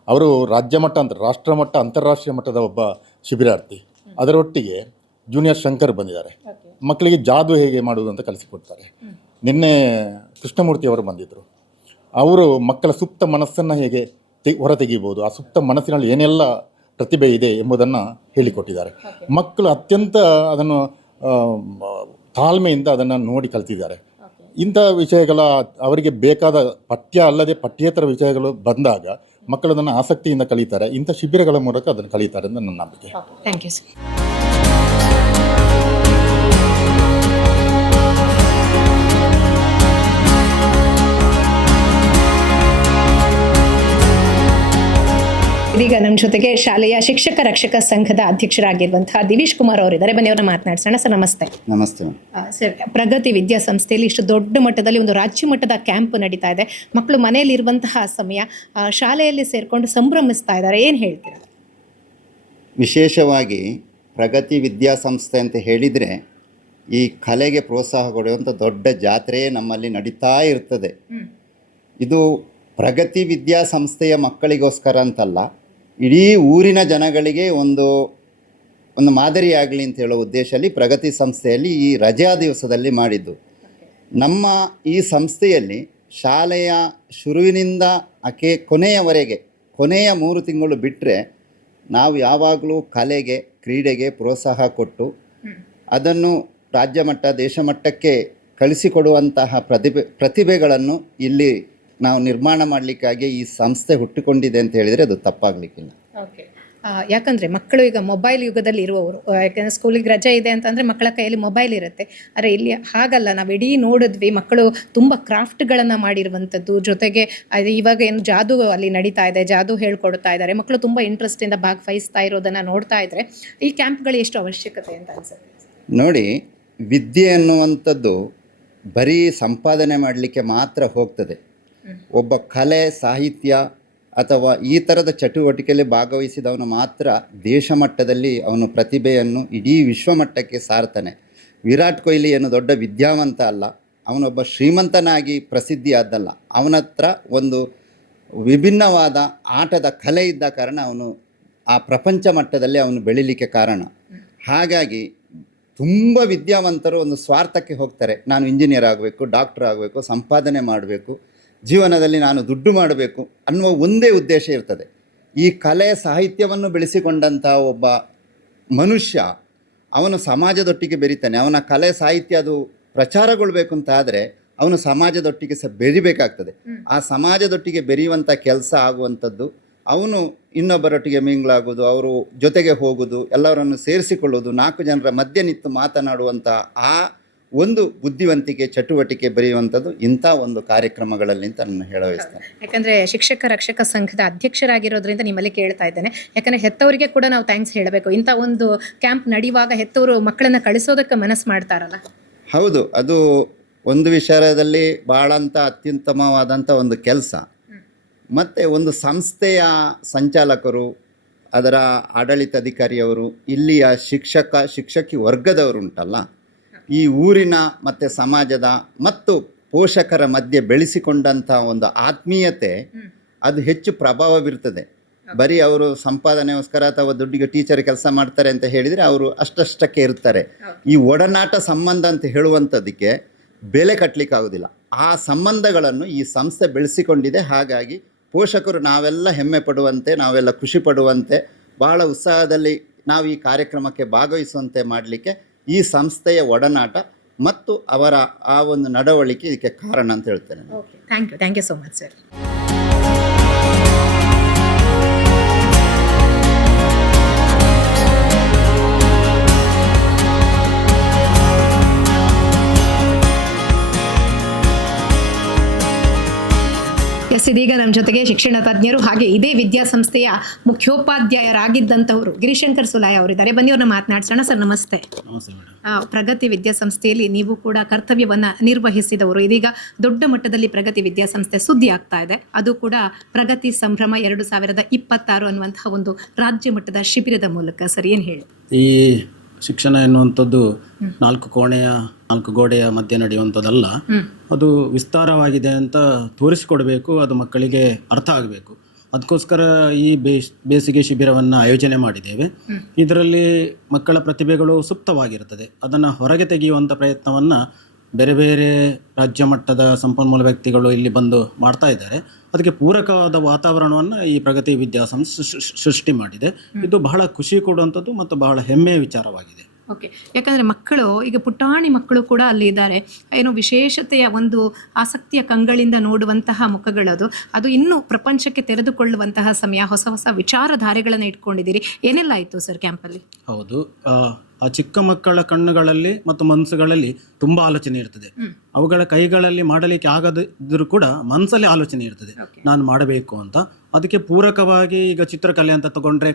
ಅವರು ರಾಜ್ಯ ಮಟ್ಟ ಅಂತ ರಾಷ್ಟ್ರ ಮಟ್ಟ ಅಂತಾರಾಷ್ಟ್ರೀಯ ಮಟ್ಟದ ಒಬ್ಬ ಶಿಬಿರಾರ್ಥಿ. ಅದರೊಟ್ಟಿಗೆ ಜೂನಿಯರ್ ಶಂಕರ್ ಬಂದಿದ್ದಾರೆ. ಮಕ್ಕಳಿಗೆ ಜಾದು ಹೇಗೆ ಮಾಡುವುದು ಅಂತ ಕಲಿಸಿಕೊಡ್ತಾರೆ. ನಿನ್ನೆ ಕೃಷ್ಣಮೂರ್ತಿ ಅವರು ಬಂದಿದ್ದರು. ಅವರು ಮಕ್ಕಳ ಸುಪ್ತ ಮನಸ್ಸನ್ನು ಹೇಗೆ ಹೊರತೆಗೀಬೋದು, ಆ ಸುಪ್ತ ಮನಸ್ಸಿನಲ್ಲಿ ಏನೆಲ್ಲ ಪ್ರತಿಭೆ ಇದೆ ಎಂಬುದನ್ನು ಹೇಳಿಕೊಟ್ಟಿದ್ದಾರೆ. ಮಕ್ಕಳು ಅತ್ಯಂತ ಅದನ್ನು ತಾಳ್ಮೆಯಿಂದ ಅದನ್ನು ನೋಡಿ ಕಲಿತಿದ್ದಾರೆ. ಇಂಥ ವಿಷಯಗಳ ಅವರಿಗೆ ಬೇಕಾದ ಪಠ್ಯ ಅಲ್ಲದೆ ಪಠ್ಯೇತರ ವಿಷಯಗಳು ಬಂದಾಗ ಮಕ್ಕಳು ಅದನ್ನು ಆಸಕ್ತಿಯಿಂದ ಕಲಿತಾರೆ. ಇಂಥ ಶಿಬಿರಗಳ ಮೂಲಕ ಅದನ್ನು ಕಲಿತಾರೆ ಅಂತ ನನ್ನ ನಂಬಿಕೆ. Thank you sir. ಇದೀಗ ನಮ್ಮ ಜೊತೆಗೆ ಶಾಲೆಯ ಶಿಕ್ಷಕ ರಕ್ಷಕ ಸಂಘದ ಅಧ್ಯಕ್ಷರಾಗಿರುವಂತಹ ದಿನೇಶ್ ಕುಮಾರ್ ಅವರಿದ್ದಾರೆ. ಬನ್ನಿ ಅವ್ರನ್ನ ಮಾತನಾಡ್ಸೋಣ. ಸರ್ ನಮಸ್ತೆ. ನಮಸ್ತೆ ಸರ್, ಪ್ರಗತಿ ವಿದ್ಯಾಸಂಸ್ಥೆಯಲ್ಲಿ ಇಷ್ಟು ದೊಡ್ಡ ಮಟ್ಟದಲ್ಲಿ ಒಂದು ರಾಜ್ಯ ಮಟ್ಟದ ಕ್ಯಾಂಪ್ ನಡೀತಾ ಇದೆ. ಮಕ್ಕಳು ಮನೆಯಲ್ಲಿ ಇರುವಂತಹ ಸಮಯ ಶಾಲೆಯಲ್ಲಿ ಸೇರಿಕೊಂಡು ಸಂಭ್ರಮಿಸ್ತಾ ಇದ್ದಾರೆ, ಏನು ಹೇಳ್ತೀರಾ? ವಿಶೇಷವಾಗಿ ಪ್ರಗತಿ ವಿದ್ಯಾಸಂಸ್ಥೆ ಅಂತ ಹೇಳಿದರೆ ಈ ಕಲೆಗೆ ಪ್ರೋತ್ಸಾಹ ಕೊಡುವಂಥ ದೊಡ್ಡ ಜಾತ್ರೆ ನಮ್ಮಲ್ಲಿ ನಡೀತಾ ಇರ್ತದೆ. ಇದು ಪ್ರಗತಿ ವಿದ್ಯಾಸಂಸ್ಥೆಯ ಮಕ್ಕಳಿಗೋಸ್ಕರ ಅಂತಲ್ಲ, ಇಡೀ ಊರಿನ ಜನಗಳಿಗೆ ಒಂದು ಮಾದರಿಯಾಗಲಿ ಅಂತ ಹೇಳೋ ಉದ್ದೇಶದಲ್ಲಿ ಪ್ರಗತಿ ಸಂಸ್ಥೆಯಲ್ಲಿ ಈ ರಜಾ ದಿವಸದಲ್ಲಿ ಮಾಡಿದ್ದು. ನಮ್ಮ ಈ ಸಂಸ್ಥೆಯಲ್ಲಿ ಶಾಲೆಯ ಶುರುವಿನಿಂದ ಕೊನೆಯವರೆಗೆ, ಕೊನೆಯ 3 ತಿಂಗಳು ಬಿಟ್ಟರೆ ನಾವು ಯಾವಾಗಲೂ ಕಲೆಗೆ, ಕ್ರೀಡೆಗೆ ಪ್ರೋತ್ಸಾಹ ಕೊಟ್ಟು ಅದನ್ನು ರಾಜ್ಯ ಮಟ್ಟ, ದೇಶ ಮಟ್ಟಕ್ಕೆ ಕಳಿಸಿಕೊಡುವಂತಹ ಪ್ರತಿಭೆಗಳನ್ನು ಇಲ್ಲಿ ನಾವು ನಿರ್ಮಾಣ ಮಾಡಲಿಕ್ಕಾಗಿ ಈ ಸಂಸ್ಥೆ ಹುಟ್ಟಿಕೊಂಡಿದೆ ಅಂತ ಹೇಳಿದರೆ ಅದು ತಪ್ಪಾಗಲಿಕ್ಕಿಲ್ಲ. ಓಕೆ, ಯಾಕಂದರೆ ಮಕ್ಕಳು ಈಗ ಮೊಬೈಲ್ ಯುಗದಲ್ಲಿ ಇರುವವರು, ಯಾಕಂದರೆ ಸ್ಕೂಲಿಗೆ ರಜೆ ಇದೆ ಅಂತಂದರೆ ಮಕ್ಕಳ ಕೈಯಲ್ಲಿ ಮೊಬೈಲ್ ಇರುತ್ತೆ. ಆದರೆ ಇಲ್ಲಿ ಹಾಗಲ್ಲ, ನಾವು ಇಡೀ ನೋಡಿದ್ವಿ, ಮಕ್ಕಳು ತುಂಬ ಕ್ರಾಫ್ಟ್ಗಳನ್ನು ಮಾಡಿರುವಂಥದ್ದು, ಜೊತೆಗೆ ಅದು ಇವಾಗ ಏನು ಜಾದು ಅಲ್ಲಿ ನಡೀತಾ ಇದೆ, ಜಾದು ಹೇಳ್ಕೊಡ್ತಾ ಇದ್ದಾರೆ, ಮಕ್ಕಳು ತುಂಬ ಇಂಟ್ರೆಸ್ಟಿಂದ ಭಾಗವಹಿಸ್ತಾ ಇರೋದನ್ನು ನೋಡ್ತಾ ಇದ್ದರೆ ಈ ಕ್ಯಾಂಪ್ಗಳು ಎಷ್ಟು ಅವಶ್ಯಕತೆ ಅಂತ ಅನ್ಸುತ್ತೆ. ನೋಡಿ, ವಿದ್ಯೆ ಅನ್ನುವಂಥದ್ದು ಬರೀ ಸಂಪಾದನೆ ಮಾಡಲಿಕ್ಕೆ ಮಾತ್ರ ಹೋಗ್ತದೆ. ಒಬ್ಬ ಕಲೆ, ಸಾಹಿತ್ಯ ಅಥವಾ ಈ ಥರದ ಚಟುವಟಿಕೆಯಲ್ಲಿ ಭಾಗವಹಿಸಿದವನು ಮಾತ್ರ ದೇಶ ಮಟ್ಟದಲ್ಲಿ ಅವನ ಪ್ರತಿಭೆಯನ್ನು ಇಡೀ ವಿಶ್ವಮಟ್ಟಕ್ಕೆ ಸಾರ್ತಾನೆ. ವಿರಾಟ್ ಕೊಹ್ಲಿ ಏನು ದೊಡ್ಡ ವಿದ್ಯಾವಂತ ಅಲ್ಲ, ಅವನೊಬ್ಬ ಶ್ರೀಮಂತನಾಗಿ ಪ್ರಸಿದ್ಧಿಯಾದ್ದಲ್ಲ. ಅವನ ಹತ್ರ ಒಂದು ವಿಭಿನ್ನವಾದ ಆಟದ ಕಲೆ ಇದ್ದ ಕಾರಣ ಅವನು ಆ ಪ್ರಪಂಚ ಮಟ್ಟದಲ್ಲಿ ಅವನು ಬೆಳೀಲಿಕ್ಕೆ ಕಾರಣ. ಹಾಗಾಗಿ ತುಂಬ ವಿದ್ಯಾವಂತರು ಒಂದು ಸ್ವಾರ್ಥಕ್ಕೆ ಹೋಗ್ತಾರೆ. ನಾನು ಇಂಜಿನಿಯರ್ ಆಗಬೇಕು, ಡಾಕ್ಟರ್ ಆಗಬೇಕು, ಸಂಪಾದನೆ ಮಾಡಬೇಕು, ಜೀವನದಲ್ಲಿ ನಾನು ದುಡ್ಡು ಮಾಡಬೇಕು ಅನ್ನುವ ಒಂದೇ ಉದ್ದೇಶ ಇರ್ತದೆ. ಈ ಕಲೆ ಸಾಹಿತ್ಯವನ್ನು ಬೆಳೆಸಿಕೊಂಡಂಥ ಒಬ್ಬ ಮನುಷ್ಯ ಅವನು ಸಮಾಜದೊಟ್ಟಿಗೆ ಬೆರೀತಾನೆ. ಅವನ ಕಲೆ ಸಾಹಿತ್ಯ ಅದು ಪ್ರಚಾರಗೊಳ್ಬೇಕು ಅಂತ ಆದರೆ ಅವನು ಸಮಾಜದೊಟ್ಟಿಗೆ ಬೆರಿಬೇಕಾಗ್ತದೆ. ಆ ಸಮಾಜದೊಟ್ಟಿಗೆ ಬೆರೆಯುವಂಥ ಕೆಲಸ ಆಗುವಂಥದ್ದು ಅವನು ಇನ್ನೊಬ್ಬರೊಟ್ಟಿಗೆ ಮಿಂಗ್ಲಾಗೋದು, ಅವರು ಜೊತೆಗೆ ಹೋಗೋದು, ಎಲ್ಲರನ್ನು ಸೇರಿಸಿಕೊಳ್ಳೋದು, 4 ಜನರ ಮಧ್ಯೆ ನಿಂತು ಮಾತನಾಡುವಂಥ ಆ ಒಂದು ಬುದ್ಧಿವಂತಿಕೆ ಚಟುವಟಿಕೆ ಬೆರೆಯುವಂಥದ್ದು ಇಂಥ ಒಂದು ಕಾರ್ಯಕ್ರಮಗಳಲ್ಲಿ ಅಂತ ನಾನು ಹೇಳ ಬಯಸ್ತೇನೆ. ಯಾಕಂದರೆ ಶಿಕ್ಷಕ ರಕ್ಷಕ ಸಂಘದ ಅಧ್ಯಕ್ಷರಾಗಿರೋದ್ರಿಂದ ನಿಮ್ಮಲ್ಲಿ ಕೇಳ್ತಾ ಇದ್ದೇನೆ. ಯಾಕಂದರೆ ಹೆತ್ತವರಿಗೆ ಕೂಡ ನಾವು ಥ್ಯಾಂಕ್ಸ್ ಹೇಳಬೇಕು. ಇಂಥ ಒಂದು ಕ್ಯಾಂಪ್ ನಡೆಯುವಾಗ ಹೆತ್ತವರು ಮಕ್ಕಳನ್ನು ಕಳಿಸೋದಕ್ಕೆ ಮನಸ್ಸು ಮಾಡ್ತಾರಲ್ಲ. ಹೌದು, ಅದು ಒಂದು ವಿಚಾರದಲ್ಲಿ ಭಾಳ ಅತ್ಯುತ್ತಮವಾದಂಥ ಒಂದು ಕೆಲಸ. ಮತ್ತು ಒಂದು ಸಂಸ್ಥೆಯ ಸಂಚಾಲಕರು, ಅದರ ಆಡಳಿತಾಧಿಕಾರಿಯವರು, ಇಲ್ಲಿಯ ಶಿಕ್ಷಕಿ ವರ್ಗದವರು ಉಂಟಲ್ಲ, ಈ ಊರಿನ ಮತ್ತು ಸಮಾಜದ ಮತ್ತು ಪೋಷಕರ ಮಧ್ಯೆ ಬೆಳೆಸಿಕೊಂಡಂಥ ಒಂದು ಆತ್ಮೀಯತೆ ಅದು ಹೆಚ್ಚು ಪ್ರಭಾವ ಬೀರ್ತದೆ. ಬರೀ ಅವರು ಸಂಪಾದನೆಗೋಸ್ಕರ ಅಥವಾ ದುಡ್ಡಿಗೆ ಟೀಚರ್ ಕೆಲಸ ಮಾಡ್ತಾರೆ ಅಂತ ಹೇಳಿದರೆ ಅವರು ಅಷ್ಟಕ್ಕೆ ಇರ್ತಾರೆ. ಈ ಒಡನಾಟ ಸಂಬಂಧ ಅಂತ ಹೇಳುವಂಥದ್ದಕ್ಕೆ ಬೆಲೆ ಕಟ್ಟಲಿಕ್ಕಾಗೋದಿಲ್ಲ. ಆ ಸಂಬಂಧಗಳನ್ನು ಈ ಸಂಸ್ಥೆ ಬೆಳೆಸಿಕೊಂಡಿದೆ. ಹಾಗಾಗಿ ಪೋಷಕರು ನಾವೆಲ್ಲ ಹೆಮ್ಮೆ ಪಡುವಂತೆ, ನಾವೆಲ್ಲ ಖುಷಿ ಪಡುವಂತೆ, ಬಹಳ ಉತ್ಸಾಹದಲ್ಲಿ ನಾವು ಈ ಕಾರ್ಯಕ್ರಮಕ್ಕೆ ಭಾಗವಹಿಸುವಂತೆ ಮಾಡಲಿಕ್ಕೆ ಈ ಸಂಸ್ಥೆಯ ಒಡನಾಟ ಮತ್ತು ಅವರ ಆ ಒಂದು ನಡವಳಿಕೆ ಇದಕ್ಕೆ ಕಾರಣ ಅಂತ ಹೇಳ್ತೇನೆ. Okay, thank you so much sir. ಇದೀಗ ನಮ್ಮ ಜೊತೆಗೆ ಶಿಕ್ಷಣ ತಜ್ಞರು ಹಾಗೆ ಇದೇ ವಿದ್ಯಾಸಂಸ್ಥೆಯ ಮುಖ್ಯೋಪಾಧ್ಯಾಯರಾಗಿದ್ದಂಥವರು ಗಿರಿಶಂಕರ್ ಸುಲಾಯ್ ಅವರಿದ್ದಾರೆ. ಬನ್ನಿ ಅವ್ರನ್ನ ಮಾತನಾಡ್ಸೋಣ. ಸರ್ ನಮಸ್ತೆ. ಪ್ರಗತಿ ವಿದ್ಯಾಸಂಸ್ಥೆಯಲ್ಲಿ ನೀವು ಕೂಡ ಕರ್ತವ್ಯವನ್ನು ನಿರ್ವಹಿಸಿದವರು. ಇದೀಗ ದೊಡ್ಡ ಮಟ್ಟದಲ್ಲಿ ಪ್ರಗತಿ ವಿದ್ಯಾಸಂಸ್ಥೆ ಸುದ್ದಿ ಆಗ್ತಾ ಇದೆ. ಅದು ಕೂಡ ಪ್ರಗತಿ ಸಂಭ್ರಮ 2026 ಅನ್ನುವಂತಹ ಒಂದು ರಾಜ್ಯ ಮಟ್ಟದ ಶಿಬಿರದ ಮೂಲಕ. ಸರ್ ಏನು ಹೇಳಿ? ಈ ಶಿಕ್ಷಣ ಎನ್ನುವಂಥದ್ದು 4 ಗೋಡೆಯ ಮಧ್ಯೆ ನಡೆಯುವಂಥದ್ದಲ್ಲ. ಅದು ವಿಸ್ತಾರವಾಗಿದೆ ಅಂತ ತೋರಿಸಿಕೊಡಬೇಕು, ಅದು ಮಕ್ಕಳಿಗೆ ಅರ್ಥ ಆಗಬೇಕು. ಅದಕ್ಕೋಸ್ಕರ ಈ ಬೇಸಿಗೆ ಶಿಬಿರವನ್ನು ಆಯೋಜನೆ ಮಾಡಿದ್ದೇವೆ. ಇದರಲ್ಲಿ ಮಕ್ಕಳ ಪ್ರತಿಭೆಗಳು ಸುಪ್ತವಾಗಿರ್ತದೆ. ಅದನ್ನು ಹೊರಗೆ ತೆಗೆಯುವಂಥ ಪ್ರಯತ್ನವನ್ನು ಬೇರೆ ಬೇರೆ ರಾಜ್ಯ ಮಟ್ಟದ ಸಂಪನ್ಮೂಲ ವ್ಯಕ್ತಿಗಳು ಇಲ್ಲಿ ಬಂದು ಮಾಡ್ತಾ ಇದ್ದಾರೆ. ಅದಕ್ಕೆ ಪೂರಕವಾದ ವಾತಾವರಣವನ್ನು ಈ ಪ್ರಗತಿ ವಿದ್ಯಾಸಂಸ್ಥೆ ಸೃಷ್ಟಿ ಮಾಡಿದೆ. ಇದು ಬಹಳ ಖುಷಿ ಕೊಡುವಂಥದ್ದು ಮತ್ತು ಬಹಳ ಹೆಮ್ಮೆಯ ವಿಚಾರವಾಗಿದೆ. ಓಕೆ, ಯಾಕಂದರೆ ಮಕ್ಕಳು ಈಗ ಪುಟಾಣಿ ಮಕ್ಕಳು ಕೂಡ ಅಲ್ಲಿ ಇದ್ದಾರೆ. ಏನು ವಿಶೇಷತೆಯ ಒಂದು ಆಸಕ್ತಿಯ ಕಂಗಳಿಂದ ನೋಡುವಂತಹ ಮುಖಗಳದು. ಅದು ಇನ್ನೂ ಪ್ರಪಂಚಕ್ಕೆ ತೆರೆದುಕೊಳ್ಳುವಂತಹ ಸಮಯ. ಹೊಸ ಹೊಸ ವಿಚಾರಧಾರೆಗಳನ್ನು ಇಟ್ಕೊಂಡಿದ್ದೀರಿ. ಏನೆಲ್ಲ ಆಯಿತು ಸರ್ ಕ್ಯಾಂಪಲ್ಲಿ? ಹೌದು, ಆ ಚಿಕ್ಕ ಮಕ್ಕಳ ಕಣ್ಣುಗಳಲ್ಲಿ ಮತ್ತು ಮನಸ್ಸುಗಳಲ್ಲಿ ತುಂಬ ಆಲೋಚನೆ ಇರ್ತದೆ. ಅವುಗಳ ಕೈಗಳಲ್ಲಿ ಮಾಡಲಿಕ್ಕೆ ಆಗದಿದ್ದರೂ ಕೂಡ ಮನಸ್ಸಲ್ಲಿ ಆಲೋಚನೆ ಇರ್ತದೆ, ನಾನು ಮಾಡಬೇಕು ಅಂತ. ಅದಕ್ಕೆ ಪೂರಕವಾಗಿ ಈಗ ಚಿತ್ರಕಲೆ ಅಂತ ತಗೊಂಡ್ರೆ,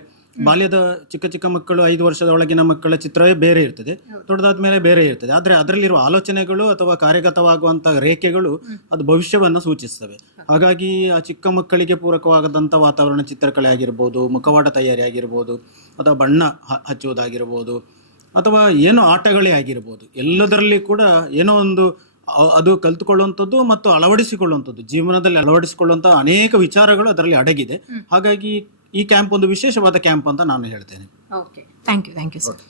ಬಾಲ್ಯದ ಚಿಕ್ಕ ಮಕ್ಕಳು 5 ವರ್ಷದ ಒಳಗಿನ ಮಕ್ಕಳ ಚಿತ್ರವೇ ಬೇರೆ ಇರ್ತದೆ, ದೊಡ್ಡದಾದ ಮೇಲೆ ಬೇರೆ ಇರ್ತದೆ. ಆದರೆ ಅದರಲ್ಲಿರುವ ಆಲೋಚನೆಗಳು ಅಥವಾ ಕಾರ್ಯಗತವಾಗುವಂಥ ರೇಖೆಗಳು ಅದು ಭವಿಷ್ಯವನ್ನು ಸೂಚಿಸ್ತವೆ. ಹಾಗಾಗಿ ಆ ಚಿಕ್ಕ ಮಕ್ಕಳಿಗೆ ಪೂರಕವಾದಂಥ ವಾತಾವರಣ, ಚಿತ್ರಕಲೆ ಆಗಿರ್ಬೋದು, ಮುಖವಾಡ ತಯಾರಿ ಆಗಿರ್ಬೋದು, ಅಥವಾ ಬಣ್ಣ ಹಚ್ಚುವುದಾಗಿರ್ಬೋದು, ಅಥವಾ ಏನೋ ಆಟಗಳೇ ಆಗಿರ್ಬೋದು, ಎಲ್ಲದರಲ್ಲಿ ಕೂಡ ಏನೋ ಒಂದು ಅದು ಕಲಿತುಕೊಳ್ಳುವಂಥದ್ದು ಮತ್ತು ಅಳವಡಿಸಿಕೊಳ್ಳುವಂಥದ್ದು, ಜೀವನದಲ್ಲಿ ಅಳವಡಿಸಿಕೊಳ್ಳುವಂಥ ಅನೇಕ ವಿಚಾರಗಳು ಅದರಲ್ಲಿ ಅಡಗಿದೆ. ಹಾಗಾಗಿ ಈ ಕ್ಯಾಂಪ್ ಒಂದು ವಿಶೇಷವಾದ ಕ್ಯಾಂಪ್ ಅಂತ ನಾನು ಹೇಳ್ತೇನೆ. Okay, thank you sir.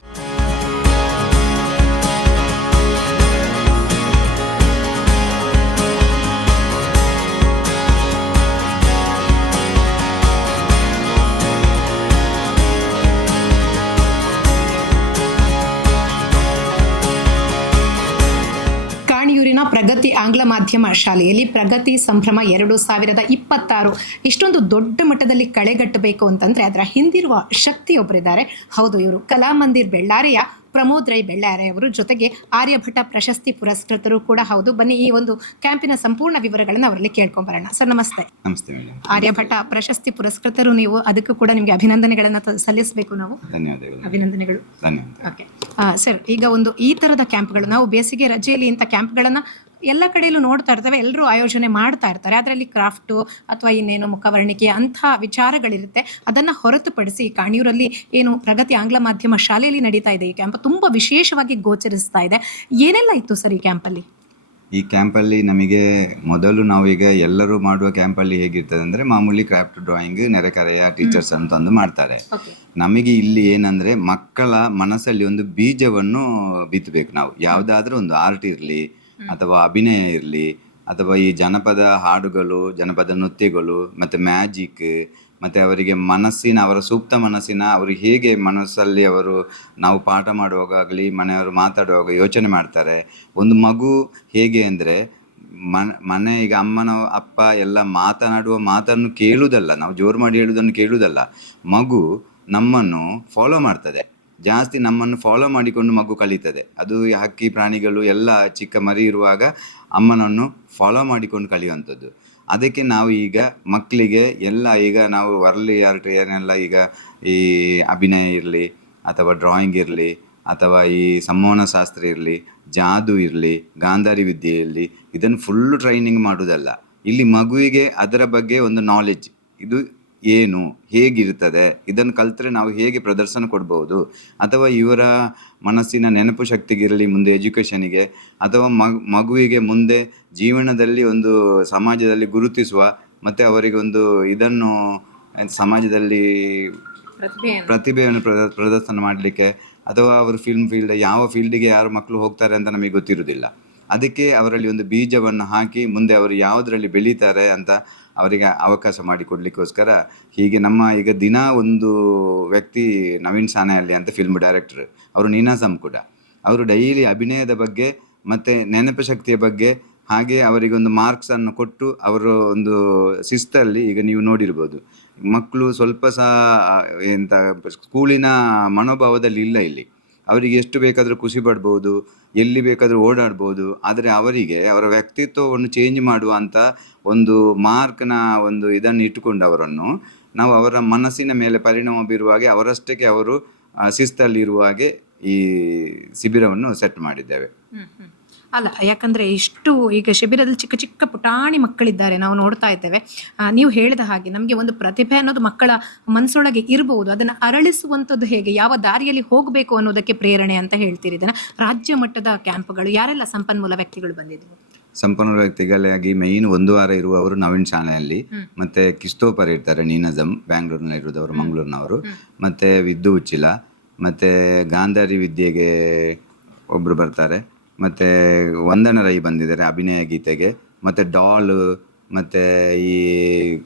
Pragati ಆಂಗ್ಲ ಮಾಧ್ಯಮ ಶಾಲೆಯಲ್ಲಿ ಪ್ರಗತಿ ಸಂಭ್ರಮ 2026 ಇಷ್ಟೊಂದು ದೊಡ್ಡ ಮಟ್ಟದಲ್ಲಿ ಕಳೆಗಟ್ಟಬೇಕು ಅಂತಂದ್ರೆ ಅದರ ಹಿಂದಿರುವ ಶಕ್ತಿಯೊಬ್ಬರಿದ್ದಾರೆ. ಹೌದು, ಇವರು ಕಲಾಮಂದಿರ್ ಬೆಳ್ಳಾರಿಯ ಪ್ರಮೋದ್ ರೈ ಬೆಳ್ಳಾರೆ ಅವರು, ಜೊತೆಗೆ ಆರ್ಯಭಟ ಪ್ರಶಸ್ತಿ ಪುರಸ್ಕೃತರು ಕೂಡ ಹೌದು. ಬನ್ನಿ ಈ ಒಂದು ಕ್ಯಾಂಪಿನ ಸಂಪೂರ್ಣ ವಿವರಗಳನ್ನು ಅವರಲ್ಲಿ ಕೇಳ್ಕೊಂಬರೋಣ. ಸರ್ ನಮಸ್ತೆ. ನಮಸ್ತೆ ಮೇಡಮ್. ಆರ್ಯಭಟ ಪ್ರಶಸ್ತಿ ಪುರಸ್ಕೃತರು ನೀವು, ಅದಕ್ಕೂ ಕೂಡ ನಿಮಗೆ ಅಭಿನಂದನೆಗಳನ್ನು ಸಲ್ಲಿಸಬೇಕು ನಾವು. ಧನ್ಯವಾದಗಳು. ಅಭಿನಂದನೆಗಳು. ಧನ್ಯವಾದ. ಓಕೆ ಸರ್, ಈಗ ಒಂದು ಈ ತರದ ಕ್ಯಾಂಪ್ಗಳು, ನಾವು ಬೇಸಿಗೆ ರಜೆಯಲ್ಲಿ ಇಂಥ ಕ್ಯಾಂಪ್ಗಳನ್ನ ಎಲ್ಲ ಕಡೆಯಲ್ಲೂ ನೋಡ್ತಾ ಇರ್ತೇವೆ, ಎಲ್ಲರೂ ಆಯೋಜನೆ ಮಾಡ್ತಾ ಇರ್ತಾರೆ. ಅದರಲ್ಲಿ ಕ್ರಾಫ್ಟು ಅಥವಾ ಇನ್ನೇನು ಮುಖವರ್ಣಿಕೆ ಅಂಥ ವಿಚಾರಗಳಿರುತ್ತೆ. ಅದನ್ನು ಹೊರತುಪಡಿಸಿ ಕಾಣಿಯೂರಲ್ಲಿ ಏನು ಪ್ರಗತಿ ಆಂಗ್ಲ ಮಾಧ್ಯಮ ಶಾಲೆಯಲ್ಲಿ ನಡೀತಾ ಇದೆ ಈ ಕ್ಯಾಂಪ್ ತುಂಬ ವಿಶೇಷವಾಗಿ ಗೋಚರಿಸ್ತಾ ಇದೆ. ಏನೆಲ್ಲ ಇತ್ತು ಸರ್ ಈ ಕ್ಯಾಂಪಲ್ಲಿ? ಈ ಕ್ಯಾಂಪಲ್ಲಿ ನಮಗೆ ಮೊದಲು ನಾವೀಗ ಎಲ್ಲರೂ ಮಾಡುವ ಕ್ಯಾಂಪಲ್ಲಿ ಹೇಗಿರ್ತದೆ ಅಂದರೆ ಮಾಮೂಲಿ ಕ್ರಾಫ್ಟ್ ಡ್ರಾಯಿಂಗ್ ನೆರೆಕರೆಯ ಟೀಚರ್ಸ್ ಅಂತಂದು ಮಾಡ್ತಾರೆ. ನಮಗೆ ಇಲ್ಲಿ ಏನಂದರೆ ಮಕ್ಕಳ ಮನಸ್ಸಲ್ಲಿ ಒಂದು ಬೀಜವನ್ನು ಬಿತ್ತಬೇಕು ನಾವು. ಯಾವುದಾದ್ರೂ ಒಂದು ಆರ್ಟ್ ಇರಲಿ ಅಥವಾ ಅಭಿನಯ ಇರಲಿ ಅಥವಾ ಈ ಜನಪದ ಹಾಡುಗಳು, ಜನಪದ ನೃತ್ಯಗಳು ಮತ್ತು ಮ್ಯಾಜಿಕ್, ಮತ್ತು ಅವರಿಗೆ ಅವರ ಸೂಕ್ತ ಮನಸ್ಸಿನ ಅವ್ರಿಗೆ ಹೇಗೆ ಮನಸ್ಸಲ್ಲಿ ಅವರು ನಾವು ಪಾಠ ಮಾಡುವಾಗಲಿ ಮನೆಯವರು ಮಾತಾಡುವಾಗ ಯೋಚನೆ ಮಾಡ್ತಾರೆ. ಒಂದು ಮಗು ಹೇಗೆ ಅಂದರೆ ಮನೆ ಈಗ ಅಮ್ಮನ ಅಪ್ಪ ಎಲ್ಲ ಮಾತನಾಡುವ ಮಾತನ್ನು ಕೇಳುವುದಲ್ಲ, ನಾವು ಜೋರು ಮಾಡಿ ಹೇಳುವುದನ್ನು ಕೇಳುವುದಲ್ಲ. ಮಗು ನಮ್ಮನ್ನು ಫಾಲೋ ಮಾಡ್ತದೆ, ಜಾಸ್ತಿ ನಮ್ಮನ್ನು ಫಾಲೋ ಮಾಡಿಕೊಂಡು ಮಗು ಕಲಿತದೆ. ಅದು ಹಕ್ಕಿ ಪ್ರಾಣಿಗಳು ಎಲ್ಲ ಚಿಕ್ಕ ಮರಿ ಇರುವಾಗ ಅಮ್ಮನನ್ನು ಫಾಲೋ ಮಾಡಿಕೊಂಡು ಕಲಿಯುವಂಥದ್ದು. ಅದಕ್ಕೆ ನಾವು ಈಗ ಮಕ್ಕಳಿಗೆ ಎಲ್ಲ ಈಗ ನಾವು ವರ್ಲಿ ಆರ್ಟ್ ಏನೆಲ್ಲ ಈಗ ಈ ಅಭಿನಯ ಇರಲಿ ಅಥವಾ ಡ್ರಾಯಿಂಗ್ ಇರಲಿ ಅಥವಾ ಈ ಸಂವಹನ ಶಾಸ್ತ್ರ ಇರಲಿ, ಜಾದು ಇರಲಿ, ಗಾಂಧಾರಿ ವಿದ್ಯೆ ಇರಲಿ, ಇದನ್ನು ಫುಲ್ಲು ಟ್ರೈನಿಂಗ್ ಮಾಡೋದಲ್ಲ. ಇಲ್ಲಿ ಮಗುವಿಗೆ ಅದರ ಬಗ್ಗೆ ಒಂದು ನಾಲೆಡ್ಜ್, ಇದು ಏನು ಹೇಗಿರ್ತದೆ, ಇದನ್ನು ಕಲ್ತ್ರೆ ನಾವು ಹೇಗೆ ಪ್ರದರ್ಶನ ಕೊಡ್ಬೋದು, ಅಥವಾ ಇವರ ಮನಸ್ಸಿನ ನೆನಪು ಶಕ್ತಿಗಿರಲಿ ಮುಂದೆ ಎಜುಕೇಷನಿಗೆ, ಅಥವಾ ಮಗುವಿಗೆ ಮುಂದೆ ಜೀವನದಲ್ಲಿ ಒಂದು ಸಮಾಜದಲ್ಲಿ ಗುರುತಿಸುವ ಮತ್ತು ಅವರಿಗೆ ಒಂದು ಇದನ್ನು ಸಮಾಜದಲ್ಲಿ ಪ್ರತಿಭೆಯನ್ನು ಪ್ರದರ್ಶನ ಮಾಡಲಿಕ್ಕೆ, ಅಥವಾ ಅವರು ಫಿಲ್ಮ್ ಫೀಲ್ಡ್ ಯಾವ ಫೀಲ್ಡಿಗೆ ಯಾರು ಮಕ್ಕಳು ಹೋಗ್ತಾರೆ ಅಂತ ನಮಗೆ ಗೊತ್ತಿರೋದಿಲ್ಲ. ಅದಕ್ಕೆ ಅವರಲ್ಲಿ ಒಂದು ಬೀಜವನ್ನು ಹಾಕಿ ಮುಂದೆ ಅವರು ಯಾವುದರಲ್ಲಿ ಬೆಳೀತಾರೆ ಅಂತ ಅವರಿಗೆ ಅವಕಾಶ ಮಾಡಿಕೊಡ್ಲಿಕ್ಕೋಸ್ಕರ ಹೀಗೆ ನಮ್ಮ ಈಗ ದಿನ ಒಂದು ವ್ಯಕ್ತಿ ನವೀನ್ ಸಾನೆಹಳ್ಳಿ ಅಂತ ಫಿಲ್ಮ್ ಡೈರೆಕ್ಟರ್, ಅವರು ನೀನಾಸಂ ಕೂಡ, ಅವರು ಡೈಲಿ ಅಭಿನಯದ ಬಗ್ಗೆ ಮತ್ತು ನೆನಪು ಶಕ್ತಿಯ ಬಗ್ಗೆ ಹಾಗೆ ಅವರಿಗೆ ಒಂದು ಮಾರ್ಕ್ಸನ್ನು ಕೊಟ್ಟು ಅವರು ಒಂದು ಶಿಸ್ತಲ್ಲಿ, ಈಗ ನೀವು ನೋಡಿರ್ಬೋದು ಮಕ್ಕಳು ಸ್ವಲ್ಪ ಸಹ ಎಂಥ ಸ್ಕೂಲಿನ ಮನೋಭಾವದಲ್ಲಿ ಇಲ್ಲ ಇಲ್ಲಿ. ಅವರಿಗೆ ಎಷ್ಟು ಬೇಕಾದರೂ ಖುಷಿ ಪಡ್ಬೋದು, ಎಲ್ಲಿ ಬೇಕಾದರೂ ಓಡಾಡ್ಬೋದು. ಆದರೆ ಅವರಿಗೆ ಅವರ ವ್ಯಕ್ತಿತ್ವವನ್ನು ಚೇಂಜ್ ಮಾಡುವಂಥ ಒಂದು ಮಾರ್ಕ್ನ ಒಂದು ಇದನ್ನು ಇಟ್ಟುಕೊಂಡು ಅವರನ್ನು ನಾವು ಅವರ ಮನಸ್ಸಿನ ಮೇಲೆ ಪರಿಣಾಮ ಬೀರುವ ಹಾಗೆ ಅವರಷ್ಟಕ್ಕೆ ಅವರು ಶಿಸ್ತಲ್ಲಿರುವ ಹಾಗೆ ಈ ಶಿಬಿರವನ್ನು ಸೆಟ್ ಮಾಡಿದ್ದೇವೆ. ಅಲ್ಲ, ಯಾಕಂದರೆ ಇಷ್ಟು ಈಗ ಶಿಬಿರದಲ್ಲಿ ಚಿಕ್ಕ ಚಿಕ್ಕ ಪುಟಾಣಿ ಮಕ್ಕಳಿದ್ದಾರೆ, ನಾವು ನೋಡ್ತಾ ಇದ್ದೇವೆ. ನೀವು ಹೇಳಿದ ಹಾಗೆ ನಮಗೆ ಒಂದು ಪ್ರತಿಭೆ ಅನ್ನೋದು ಮಕ್ಕಳ ಮನಸ್ಸೊಳಗೆ ಇರಬಹುದು, ಅದನ್ನು ಅರಳಿಸುವಂಥದ್ದು ಹೇಗೆ, ಯಾವ ದಾರಿಯಲ್ಲಿ ಹೋಗಬೇಕು ಅನ್ನೋದಕ್ಕೆ ಪ್ರೇರಣೆ ಅಂತ ಹೇಳ್ತೀರಿ. ಇದನ್ನು ರಾಜ್ಯ ಮಟ್ಟದ ಕ್ಯಾಂಪ್ಗಳು ಯಾರೆಲ್ಲ ಸಂಪನ್ಮೂಲ ವ್ಯಕ್ತಿಗಳು ಬಂದಿದ್ರು? ಸಂಪನ್ಮೂಲ ವ್ಯಕ್ತಿಗಳಾಗಿ ಮೇಯ್ನ್ 1 ವಾರ ಇರುವವರು ನವೀನ್ ಶಾಲೆಯಲ್ಲಿ, ಮತ್ತು ಕಿಸ್ತೋಪರ್ ಇರ್ತಾರೆ, ನೀನಜಂ ಬ್ಯಾಂಗ್ಳೂರಿನಲ್ಲಿ ಇರೋದು, ಅವರು ಮಂಗಳೂರಿನವರು, ಮತ್ತು ವಿದ್ದು ಉಚ್ಚಿಲ, ಮತ್ತು ಗಾಂಧಾರಿ ವಿದ್ಯೆಗೆ ಒಬ್ಬರು ಬರ್ತಾರೆ, ಮತ್ತು ವಂದನ ರೈ ಬಂದಿದ್ದಾರೆ ಅಭಿನಯ ಗೀತೆಗೆ, ಮತ್ತು ಡಾಲ್, ಮತ್ತು ಈ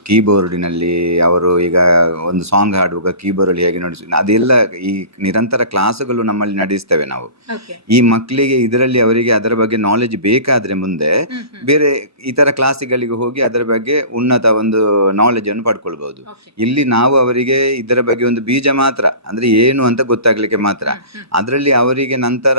ಕೀಬೋರ್ಡಿನಲ್ಲಿ ಅವರು ಈಗ ಒಂದು ಸಾಂಗ್ ಹಾಡುವಾಗ ಕೀಬೋರ್ಡಲ್ಲಿ ಹೇಗೆ ನುಡಿಸಿ, ಅದೆಲ್ಲ ಈ ನಿರಂತರ ಕ್ಲಾಸುಗಳು ನಮ್ಮಲ್ಲಿ ನಡೆಸ್ತೇವೆ ನಾವು. ಈ ಮಕ್ಕಳಿಗೆ ಇದರಲ್ಲಿ ಅವರಿಗೆ ಅದರ ಬಗ್ಗೆ ನಾಲೆಜ್ ಬೇಕಾದರೆ ಮುಂದೆ ಬೇರೆ ಇತರ ಕ್ಲಾಸಿಗಳಿಗೆ ಹೋಗಿ ಅದರ ಬಗ್ಗೆ ಉನ್ನತ ಒಂದು ನಾಲೆಜನ್ನು ಪಡ್ಕೊಳ್ಬಹುದು. ಇಲ್ಲಿ ನಾವು ಅವರಿಗೆ ಇದರ ಬಗ್ಗೆ ಒಂದು ಬೀಜ ಮಾತ್ರ, ಅಂದರೆ ಏನು ಅಂತ ಗೊತ್ತಾಗ್ಲಿಕ್ಕೆ ಮಾತ್ರ. ಅದರಲ್ಲಿ ಅವರಿಗೆ ನಂತರ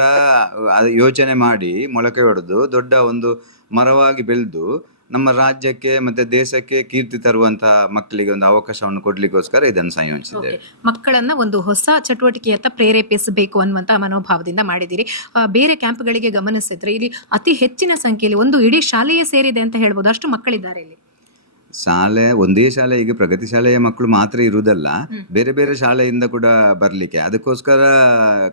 ಯೋಚನೆ ಮಾಡಿ ಮೊಳಕೆ ಹೊಡೆದು ದೊಡ್ಡ ಒಂದು ಮರವಾಗಿ ಬೆಳೆದು ನಮ್ಮ ರಾಜ್ಯಕ್ಕೆ ಮತ್ತೆ ದೇಶಕ್ಕೆ ಕೀರ್ತಿ ತರುವಂತಹ ಮಕ್ಕಳಿಗೆ ಒಂದು ಅವಕಾಶವನ್ನು ಕೊಡ್ಲಿಕ್ಕೋಸ್ಕರ ಇದನ್ನು ಸಂಯೋಜಿಸಿದ್ದೇವೆ. ಮಕ್ಕಳನ್ನ ಒಂದು ಹೊಸ ಚಟುವಟಿಕೆಯತ್ತ ಪ್ರೇರೇಪಿಸಬೇಕು ಅನ್ನುವಂತಹ ಮನೋಭಾವದಿಂದ ಮಾಡಿದ್ದೀರಿ. ಬೇರೆ ಕ್ಯಾಂಪ್ಗಳಿಗೆ ಗಮನಿಸಿದ್ರೆ ಇಲ್ಲಿ ಅತಿ ಹೆಚ್ಚಿನ ಸಂಖ್ಯೆಯಲ್ಲಿ ಒಂದು ಇಡೀ ಶಾಲೆಯೇ ಸೇರಿದೆ ಅಂತ ಹೇಳ್ಬೋದು, ಅಷ್ಟು ಮಕ್ಕಳಿದ್ದಾರೆ ಇಲ್ಲಿ. ಶಾಲೆ ಒಂದೇ ಶಾಲೆ, ಈಗ ಪ್ರಗತಿ ಶಾಲೆಯ ಮಕ್ಕಳು ಮಾತ್ರ ಇರುವುದಲ್ಲ, ಬೇರೆ ಬೇರೆ ಶಾಲೆಯಿಂದ ಕೂಡ ಬರಲಿಕ್ಕೆ. ಅದಕ್ಕೋಸ್ಕರ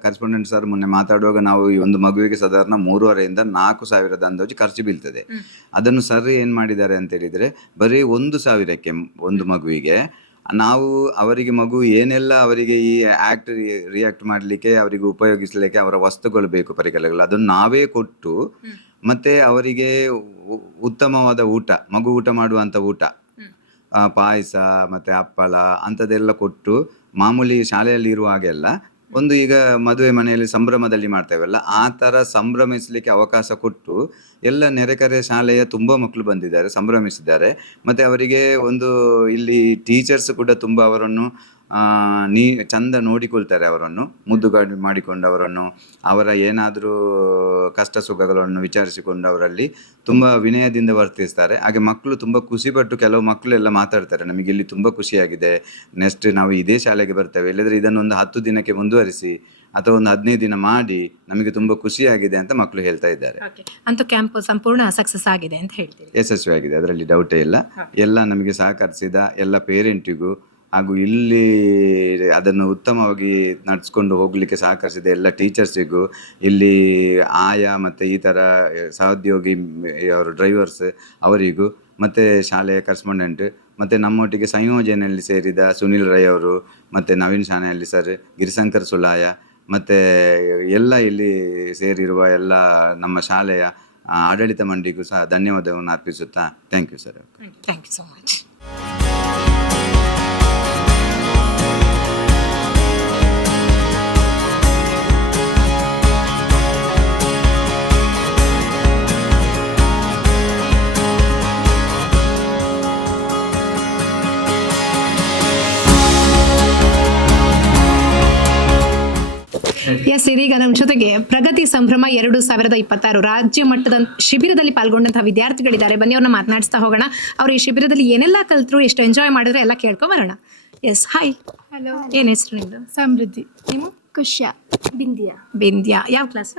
ಕರೆಸ್ಪಾಂಡೆಂಟ್ ಸರ್ ಮೊನ್ನೆ ಮಾತಾಡುವಾಗ ನಾವು ಈ ಒಂದು ಮಗುವಿಗೆ ಸಾಧಾರಣ 3,500 ರಿಂದ 4,000 ಅಂದಾಜು ಖರ್ಚು ಬೀಳ್ತದೆ. ಅದನ್ನು ಸರ್ ಏನು ಮಾಡಿದ್ದಾರೆ ಅಂತ ಹೇಳಿದರೆ, ಬರೀ 1,000ಕ್ಕೆ ಒಂದು ಮಗುವಿಗೆ ನಾವು ಅವರಿಗೆ ಮಗು ಏನೆಲ್ಲ ಅವರಿಗೆ ಈ ರಿಯಾಕ್ಟ್ ಮಾಡಲಿಕ್ಕೆ ಅವರಿಗೆ ಉಪಯೋಗಿಸಲಿಕ್ಕೆ ಅವರ ವಸ್ತುಗಳು ಬೇಕು, ಪರಿಕರಗಳು, ಅದನ್ನು ನಾವೇ ಕೊಟ್ಟು ಮತ್ತೆ ಅವರಿಗೆ ಉತ್ತಮವಾದ ಊಟ, ಮಗು ಊಟ ಮಾಡುವಂಥ ಊಟ, ಪಾಯಸ ಮತ್ತು ಹಪ್ಪಳ ಅಂಥದ್ದೆಲ್ಲ ಕೊಟ್ಟು, ಮಾಮೂಲಿ ಶಾಲೆಯಲ್ಲಿ ಇರುವ ಹಾಗೆಲ್ಲ ಒಂದು ಈಗ ಮದುವೆ ಮನೆಯಲ್ಲಿ ಸಂಭ್ರಮದಲ್ಲಿ ಮಾಡ್ತೇವಲ್ಲ, ಆ ಥರ ಸಂಭ್ರಮಿಸಲಿಕ್ಕೆ ಅವಕಾಶ ಕೊಟ್ಟು ಎಲ್ಲ ನೆರೆಕರೆ ಶಾಲೆಯ ತುಂಬ ಮಕ್ಕಳು ಬಂದಿದ್ದಾರೆ, ಸಂಭ್ರಮಿಸಿದ್ದಾರೆ. ಮತ್ತು ಅವರಿಗೆ ಒಂದು ಇಲ್ಲಿ ಟೀಚರ್ಸ್ ಕೂಡ ತುಂಬ ಅವರನ್ನು ಚಂದ ನೋಡಿಕೊಳ್ತಾರೆ, ಅವರನ್ನು ಮುದ್ದುಗಾಡಿ ಮಾಡಿಕೊಂಡು ಅವರನ್ನು ಅವರ ಏನಾದರೂ ಕಷ್ಟ ಸುಖಗಳನ್ನು ವಿಚಾರಿಸಿಕೊಂಡು ಅವರಲ್ಲಿ ತುಂಬ ವಿನಯದಿಂದ ವರ್ತಿಸ್ತಾರೆ. ಹಾಗೆ ಮಕ್ಕಳು ತುಂಬ ಖುಷಿಪಟ್ಟು, ಕೆಲವು ಮಕ್ಕಳು ಎಲ್ಲ ಮಾತಾಡ್ತಾರೆ, ನಮಗೆ ಇಲ್ಲಿ ತುಂಬ ಖುಷಿಯಾಗಿದೆ, ನೆಕ್ಸ್ಟ್ ನಾವು ಇದೇ ಶಾಲೆಗೆ ಬರ್ತೇವೆ, ಇಲ್ಲದ್ರೆ ಇದನ್ನು ಒಂದು 10 ದಿನಕ್ಕೆ ಮುಂದುವರಿಸಿ ಅಥವಾ ಒಂದು 15 ದಿನ ಮಾಡಿ, ನಮಗೆ ತುಂಬ ಖುಷಿಯಾಗಿದೆ ಅಂತ ಮಕ್ಕಳು ಹೇಳ್ತಾ ಇದ್ದಾರೆ. ಅಂತೂ ಕ್ಯಾಂಪ್ ಸಂಪೂರ್ಣ ಸಕ್ಸಸ್ ಆಗಿದೆ ಅಂತ ಹೇಳ್ತೀರಿ? ಯಶಸ್ವಿಯಾಗಿದೆ, ಅದರಲ್ಲಿ ಡೌಟೇ ಇಲ್ಲ. ಎಲ್ಲ ನಮಗೆ ಸಹಕರಿಸಿದ ಎಲ್ಲ ಪೇರೆಂಟಿಗೂ ಹಾಗೂ ಇಲ್ಲಿ ಅದನ್ನು ಉತ್ತಮವಾಗಿ ನಡೆಸ್ಕೊಂಡು ಹೋಗಲಿಕ್ಕೆ ಸಹಕರಿಸಿದ ಎಲ್ಲ ಟೀಚರ್ಸಿಗೂ, ಇಲ್ಲಿ ಆಯಾ ಮತ್ತು ಈ ಥರ ಸಹೋದ್ಯೋಗಿ ಅವರು ಡ್ರೈವರ್ಸ್ ಅವರಿಗೂ, ಮತ್ತು ಶಾಲೆಯ ಕರೆಸ್ಪಾಂಡೆಂಟ್, ಮತ್ತು ನಮ್ಮೊಟ್ಟಿಗೆ ಸಂಯೋಜನೆಯಲ್ಲಿ ಸೇರಿದ ಸುನಿಲ್ ರೈ ಅವರು, ಮತ್ತು ನವೀನ್ ಶಾನೆಯಲ್ಲಿ ಸರ್, ಗಿರಿಶಂಕರ್ ಸುಲಾಯ, ಮತ್ತು ಎಲ್ಲ ಇಲ್ಲಿ ಸೇರಿರುವ ಎಲ್ಲ ನಮ್ಮ ಶಾಲೆಯ ಆಡಳಿತ ಮಂಡಳಿಗೂ ಸಹ ಧನ್ಯವಾದವನ್ನು ಅರ್ಪಿಸುತ್ತಾ thank you sir. Thank you so much. Yes, ಇದೀಗ ನಮ್ಮ ಜೊತೆಗೆ ಪ್ರಗತಿ ಸಂಭ್ರಮ 2026 ರಾಜ್ಯ ಮಟ್ಟದ ಶಿಬಿರದಲ್ಲಿ ಪಾಲ್ಗೊಂಡಂತಹ ವಿದ್ಯಾರ್ಥಿಗಳಿದ್ದಾರೆ. ಬನ್ನಿ ಅವ್ರನ್ನ ಮಾತನಾಡಿಸ್ತಾ ಹೋಗೋಣ. ಅವ್ರು ಈ ಶಿಬಿರದಲ್ಲಿ ಏನೆಲ್ಲ ಕಲ್ತರು, ಎಷ್ಟು ಎಂಜಾಯ್ ಮಾಡಿದ್ರೆ ಎಲ್ಲ ಕೇಳ್ಕೊಂಡ್ ಬರೋಣ. Yes, hi. ಹಲೋ. ಏನ್ ಹೆಸರು ನಿಮ್ದು? ಸಮೃದ್ಧಿ. ನೀವು? ಖುಷ್ಯ. ಬಿಂದಿಯಾ. ಬಿಂದ್ಯಾ. ಯಾವ class?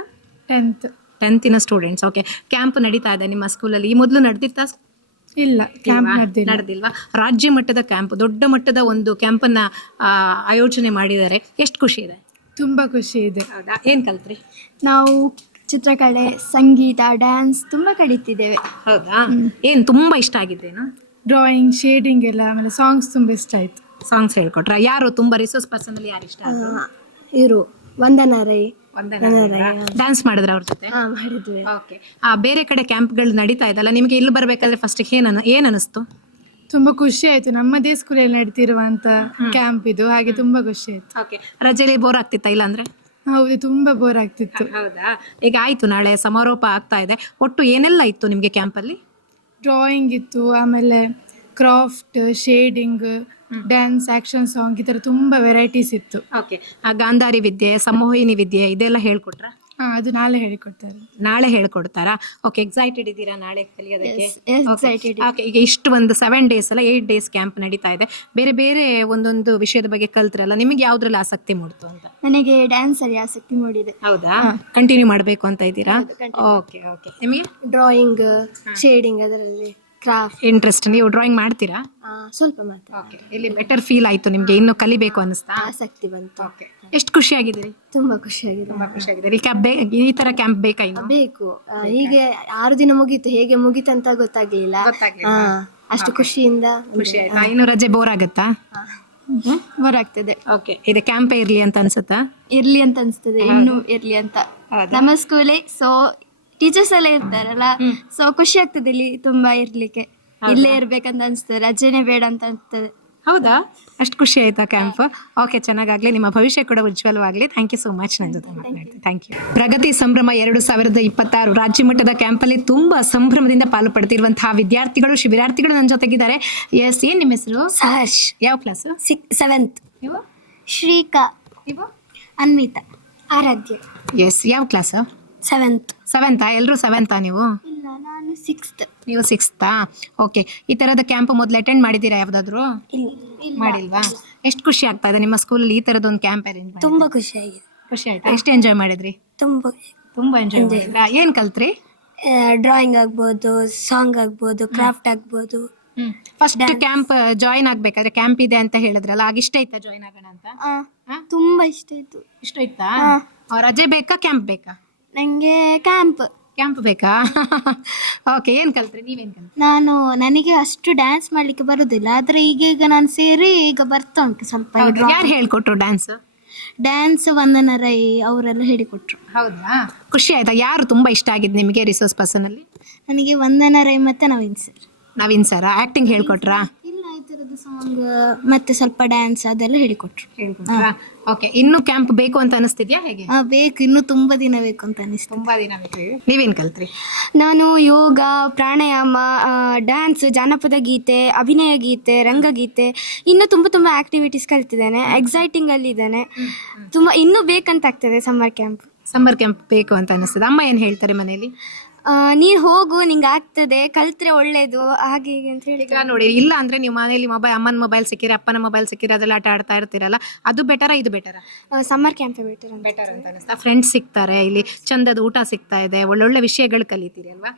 10th students. Okay. Camp ನಡೀತಾ ಇದೆ ನಿಮ್ಮ ಸ್ಕೂಲಲ್ಲಿ. ಈ ಮೊದಲು ನಡೆದಿತ್ತಾ? ಇಲ್ಲ, ಕ್ಯಾಂಪ್ ನಡೆದಿಲ್ವಾ? ರಾಜ್ಯ ಮಟ್ಟದ ಕ್ಯಾಂಪ್, ದೊಡ್ಡ ಮಟ್ಟದ ಒಂದು ಕ್ಯಾಂಪನ್ನ ಆಯೋಜನೆ ಮಾಡಿದ್ದಾರೆ. ಎಷ್ಟು ಖುಷಿ ಇದೆ? ತುಂಬಾ ಖುಷಿ ಇದೆ. ಹೌದಾ? ಏನ್ ಕಲ್ತ್ರಿ? ನಾವು ಚಿತ್ರಕಲೆ, ಸಂಗೀತ, ಡ್ಯಾನ್ಸ್ ತುಂಬ ಕಲಿತಿದ್ದೇವೆ. ಹೌದಾ? ಏನ್ ತುಂಬಾ ಇಷ್ಟ ಆಗಿದ್ದೇನು? ಡ್ರಾಯಿಂಗ್, ಶೇಡಿಂಗ್ ಎಲ್ಲ, ಆಮೇಲೆ ಸಾಂಗ್ಸ್ ತುಂಬ ಇಷ್ಟ ಆಯ್ತು. ಸಾಂಗ್ಸ್ ಹೇಳ್ಕೊಟ್ರ? ಯಾರು ತುಂಬಾ ರಿಸೋರ್ಸ್ ಪರ್ಸನ್ ಅಲ್ಲಿ ಯಾರು ಇಷ್ಟ ಆದ್ರು? ಇವರು ವಂದನಾ ರೈ. ಡ್ಯಾನ್ಸ್ ಮಾಡಿದ್ರ ಅವ್ರ ಜೊತೆ? ಮಾಡಿದ್ವಿ. ಓಕೆ. ಬೇರೆ ಕಡೆ ಕ್ಯಾಂಪ್ಗಳು ನಡೀತಾ ಇದಲ್ಲ, ನಿಮಗೆ ಇಲ್ಲಿ ಬರ್ಬೇಕಾದ್ರೆ ಫಸ್ಟ್ ಏನ್ ಅನಿಸ್ತು? ತುಂಬಾ ಖುಷಿ ಆಯ್ತು. ನಮ್ಮದೇ ಸ್ಕೂಲಲ್ಲಿ ನಡೀತಿರುವಂತ ಕ್ಯಾಂಪ್ ಇದು, ಹಾಗೆ ತುಂಬಾ ಖುಷಿ ಆಯ್ತು. ಓಕೆ. ರಜೆಲಿ ಬೋರ್ ಆಗ್ತಿತ್ತಾ? ಇಲ್ಲ ಅಂದ್ರೆ? ಹೌದು, ತುಂಬಾ ಬೋರ್ ಆಗ್ತಿತ್ತು. ಹೌದಾ? ಈಗ ಆಯ್ತು, ನಾಳೆ ಸಮಾರೋಪ ಆಗ್ತಾ ಇದೆ. ಒಟ್ಟು ಏನೆಲ್ಲ ಇತ್ತು ನಿಮ್ಗೆ ಕ್ಯಾಂಪಲ್ಲಿ? ಡ್ರಾಯಿಂಗ್ ಇತ್ತು, ಆಮೇಲೆ craft, shading, dance, action song, ಈ ತರ ತುಂಬಾ ವೆರೈಟೀಸ್ ಇತ್ತು. ಓಕೆ. ಗಾಂಧಾರಿ ವಿದ್ಯೆ, ಸಂಮೋಹಿನಿ ವಿದ್ಯೆ ಇದೆಲ್ಲ ಹೇಳ್ಕೊಟ್ರ? ಅದು ನಾಳೆ ಹೇಳಿಕೊಡ್ತಾರೆ. ನಾಳೆ ಹೇಳ್ಕೊಡ್ತಾರಾ? ಓಕೆ. ಎಕ್ಸೈಟೆಡ್ ಇದ್ದೀರಾ ನಾಳೆ ಕಲಿಯೋದಕ್ಕೆ? Excited. ಓಕೆ. ಈಗ ಇಷ್ಟು ಒಂದು 7 days ಅಲ್ಲ, 8 days ಕ್ಯಾಂಪ್ ನಡೀತಾ ಇದೆ. ಬೇರೆ ಬೇರೆ ಒಂದೊಂದು ವಿಷಯದ ಬಗ್ಗೆ ಕಲ್ತ್ರಲ್ಲ, ನಿಮಗೆ ಯಾವ್ದ್ರಲ್ಲಿ ಆಸಕ್ತಿ ಮೂಡ್ತು ಅಂತ? ನನಗೆ ಡ್ಯಾನ್ಸ್ ಅಲ್ಲಿ ಆಸಕ್ತಿ ಮೂಡಿದೆ. ಹೌದಾ? ಕಂಟಿನ್ಯೂ ಮಾಡಬೇಕು ಅಂತ ಇದ್ದೀರಾ? ಓಕೆ. ಓಕೆ. ನಿಮಗೆ ಡ್ರಾಯಿಂಗ್, ಶೇಡಿಂಗ್, ಅದರಲ್ಲಿ ಕ್ರಾಫ್ಟ್ ಇಂಟ್ರೆಸ್ಟ್? ನೀವು ಡ್ರಾಯಿಂಗ್ ಮಾಡ್ತೀರಾ? ಸ್ವಲ್ಪ ಮಾತ್ರ. ಓಕೆ. ಇಲ್ಲಿ ಬೆಟರ್ ಫೀಲ್ ಆಯ್ತು ನಿಮ್ಗೆ, ಇನ್ನು ಕಲಿಬೇಕು ಅನಿಸ್ತಾ? ಆಸಕ್ತಿ ಬಂತು. ಓಕೆ. ಎಷ್ಟು ಖುಷಿಯಾಗಿದ್ದೀರಿ? ತುಂಬಾ ಖುಷಿಯಾಗಿದೆ. ತುಂಬಾ ಖುಷಿಯಾಗಿದ್ದೀರಿ. ಈ ತರ ಕ್ಯಾಂಪ್ ಬೇಕಾ ಇನ್ನು? ಬೇಕು. ಹೀಗೆ 6 ದಿನ ಮುಗೀತು, ಹೇಗೆ ಮುಗೀತಂತ ಗೊತ್ತಾಗ್ಲಿಲ್ಲ. ಅಷ್ಟು ಖುಷಿಯಿಂದ. ಖುಷಿ ಆಯ್ತಾ? ಇನ್ನು ರಜೆ ಬೋರ್ ಆಗುತ್ತಾ? ಬೋರ್ ಆಗ್ತದೆ. ಓಕೆ. ಇದು ಕ್ಯಾಂಪೇ ಇರ್ಲಿ ಅಂತ ಅನ್ಸುತ್ತಾ? ಇರ್ಲಿ ಅಂತ ಅನ್ಸ್ತದೆ, ಇನ್ನು ಇರ್ಲಿ ಅಂತ. ನಮ್ಮ ಸ್ಕೂಲೇ, ಸೊ ಟೀಚರ್ಸ್ ಎಲ್ಲ ಇರ್ತಾರಲ್ಲ, ಸೊ ಖುಷಿ ಆಗ್ತದೆ ಇಲ್ಲಿ ತುಂಬಾ ಇರ್ಲಿಕ್ಕೆ. ಇಲ್ಲೇ ಇರ್ಬೇಕಂತ ಅನ್ಸ್ತದೆ, ರಜೆನೆ ಬೇಡ ಅಂತ ಅನ್ಸ್ತದೆ. ಹೌದಾ? ಅಷ್ಟು ಖುಷಿ ಆಯ್ತಾ ಕ್ಯಾಂಪ್? ಓಕೆ. ಚೆನ್ನಾಗಾಗ್ಲಿ, ನಿಮ್ಮ ಭವಿಷ್ಯ ಕೂಡ ಉಜ್ವಲವಾಗ್ಲಿ. ಥ್ಯಾಂಕ್ ಯು ಸೋ ಮಚ್ ನನ್ನ ಜೊತೆ ಮಾತನಾಡ್ತೀನಿ. Thank you. ಪ್ರಗತಿ ಸಂಭ್ರಮ 2026 ರಾಜ್ಯ ಮಟ್ಟದ ಕ್ಯಾಂಪಲ್ಲಿ ತುಂಬಾ ಸಂಭ್ರಮದಿಂದ ಪಾಲು ಪಡೆದಿರುವಂತಹ ವಿದ್ಯಾರ್ಥಿಗಳು, ಶಿಬಿರಾರ್ಥಿಗಳು ನನ್ನ ಜೊತೆಗಿದ್ದಾರೆ. ಎಸ್, ಏನ್ ನಿಮ್ಮ ಹೆಸರು? ಸಹರ್ಷ್. ಯಾವ ಕ್ಲಾಸ್? 7th. ನೀವು? ಶ್ರೀಕಾ. ನೀವು? ಅನ್ವಿತಾ. ಆರಾಧ್ಯ. ಎಸ್. ಯಾವ ಕ್ಲಾಸ್? 7th. 7th? ಎಲ್ಲರೂ 7th ನೀವು? ಇಲ್ಲ, ನಾನು 6th. ನೀವು 6th? ಓಕೆ. ಈ ತರದ ಕ್ಯಾಂಪ್ ಮೊದಲು ಅಟೆಂಡ್ ಮಾಡಿದ್ದೀರಾ ಯಾವ್ದಾದ್ರು? ಇಲ್ಲ, ಮಾಡಿಲ್ವಾ? ಎಷ್ಟು ಖುಷಿ ಆಗ್ತಾ ಇದೆ ನಿಮ್ಮ ಸ್ಕೂಲಲ್ಲಿ ಈ ತರದ ಒಂದು ಕ್ಯಾಂಪ್ ಅರೇಂಜ್ ಮಾಡಿ? ತುಂಬಾ ಖುಷಿ ಆಗಿದೆ. ಖುಷಿ ಆಯ್ತಾ? ಎಷ್ಟು ಎಂಜಾಯ್ ಮಾಡಿದ್ರಿ? ತುಂಬಾ ಎಂಜಾಯ್ ಮಾಡಿದ್ರಾ? ಏನ್ ಕಲ್ತ್ರಿ? ಡ್ರಾಯಿಂಗ್ ಆಗ್ಬೋದು, ಸಾಂಗ್ ಆಗ್ಬೋದು, ಕ್ರಾಫ್ಟ್ ಆಗ್ಬೋದು. ಫಸ್ಟ್ ಕ್ಯಾಂಪ್ ಜಾಯಿನ್ ಆಗ್ಬೇಕಾದ್ರೆ ಕ್ಯಾಂಪ್ ಇದೆ ಅಂತ ಹೇಳಿದ್ರಲ್ಲ, ಆಗ ಇಷ್ಟ ಆಯ್ತಾ ಜಾಯಿನ್ ಆಗೋಣ ಅಂತ? ತುಂಬಾ ಇಷ್ಟ ಆಯ್ತು. ಇಷ್ಟ ಆಯ್ತಾ? ರಜೆ ಬೇಕಾ ಕ್ಯಾಂಪ್ ಬೇಕಾ? ನಂಗೆ ಕ್ಯಾಂಪ್ ಬೇಕಾ? ಓಕೆ. ಏನ್ ಕಲ್ತ್ರಿ? ನೀವೇನ್ ಕಲ್ತ್ರಿ? ನನಗೆ ಅಷ್ಟು ಡ್ಯಾನ್ಸ್ ಮಾಡ್ಲಿಕ್ಕೆ ಬರುದಿಲ್ಲ, ಆದ್ರೆ ಈಗ ನಾನು ಸೇರಿ ಈಗ ಬರ್ತಾ ಉಂಟು ಸ್ವಲ್ಪ. ಯಾರು ಹೇಳ್ಕೊಟ್ರು ಡ್ಯಾನ್ಸ್? ವಂದನಾ ರೈ ಅವರೆಲ್ಲ ಹೇಳಿಕೊಟ್ರು. ಹೌದಾ? ಖುಷಿ ಆಯ್ತಾ? ಯಾರು ತುಂಬಾ ಇಷ್ಟ ಆಗಿದ್ದು ನಿಮಗೆ ರಿಸೋರ್ಸ್ ಪರ್ಸನ್ ಅಲ್ಲಿ? ನನಗೆ ವಂದನಾ ರೈ ಮತ್ತೆ Naveen sir. Naveen sir acting ಹೇಳ್ಕೊಟ್ರಾ? ಇಲ್ಲ, ಈ ತರದ ಸಾಂಗ್ ಮತ್ತೆ ಸ್ವಲ್ಪ ಡ್ಯಾನ್ಸ್ ಅದೆಲ್ಲ ಹೇಳಿಕೊಟ್ರು. ಓಕೆ, ಇನ್ನು ಕ್ಯಾಂಪ್ ಬೇಕು ಅಂತ ಅನಿಸ್ತಿದ್ಯಾ ಹೇಗೆ? ಬೇಕು, ಇನ್ನೂ ತುಂಬಾ ದಿನ ಬೇಕು ಅಂತ ಅನಿಸ್ತು. ತುಂಬಾ ದಿನ ಬೇಕು. ನೀವೇನ್ ಕಲ್ತ್ರಿ? ನಾನು ಯೋಗ, ಪ್ರಾಣಾಯಾಮ, ಡ್ಯಾನ್ಸ್, ಜಾನಪದ ಗೀತೆ, ಅಭಿನಯ ಗೀತೆ, ರಂಗಗೀತೆ, ಇನ್ನೂ ತುಂಬ ಆಕ್ಟಿವಿಟೀಸ್ ಕಲ್ತಿದ್ದೇನೆ. ಎಕ್ಸೈಟಿಂಗ್ ಅಲ್ಲಿ ಇದ್ದೇನೆ. ತುಂಬ ಇನ್ನೂ ಬೇಕಂತ ಆಗ್ತದೆ ಸಮ್ಮರ್ ಕ್ಯಾಂಪ್ ಬೇಕು ಅಂತ ಅನಿಸ್ತದೆ. ಅಮ್ಮ ಏನ್ ಹೇಳ್ತಾರೆ ಮನೇಲಿ? ನೀನು ಹೋಗು, ನಿಂಗೆ ಆಗ್ತದೆ, ಕಲ್ತ್ರೆ ಒಳ್ಳೇದು, ಹಾಗೆ ಹೀಗೆ ಅಂತ ಹೇಳಿ. ಈಗ ನೋಡಿ, ಇಲ್ಲ ಅಂದ್ರೆ ನೀವು ಮನೇಲಿ ಅಮ್ಮನ ಮೊಬೈಲ್ ಸಿಕ್ಕಿರಿ, ಅಪ್ಪನ ಮೊಬೈಲ್ ಸಿಕ್ಕಿರಿ, ಅದೆಲ್ಲ ಆಟ ಆಡ್ತಾ ಇರ್ತೀರಲ್ಲ, ಅದು ಬೆಟರಾ ಇದು ಬೆಟರಾ? ಸಮ್ಮರ್ ಕ್ಯಾಂಪೇ ಬೆಟರ್ ಅಂತ ಅನಿಸ್ತಾ? ಫ್ರೆಂಡ್ಸ್ ಸಿಗ್ತಾರೆ, ಇಲ್ಲಿ ಚಂದದ ಊಟ ಸಿಗ್ತಾ ಇದೆ, ಒಳ್ಳೊಳ್ಳೆ ವಿಷಯಗಳು ಕಲಿತೀರಿ ಅಲ್ವಾ?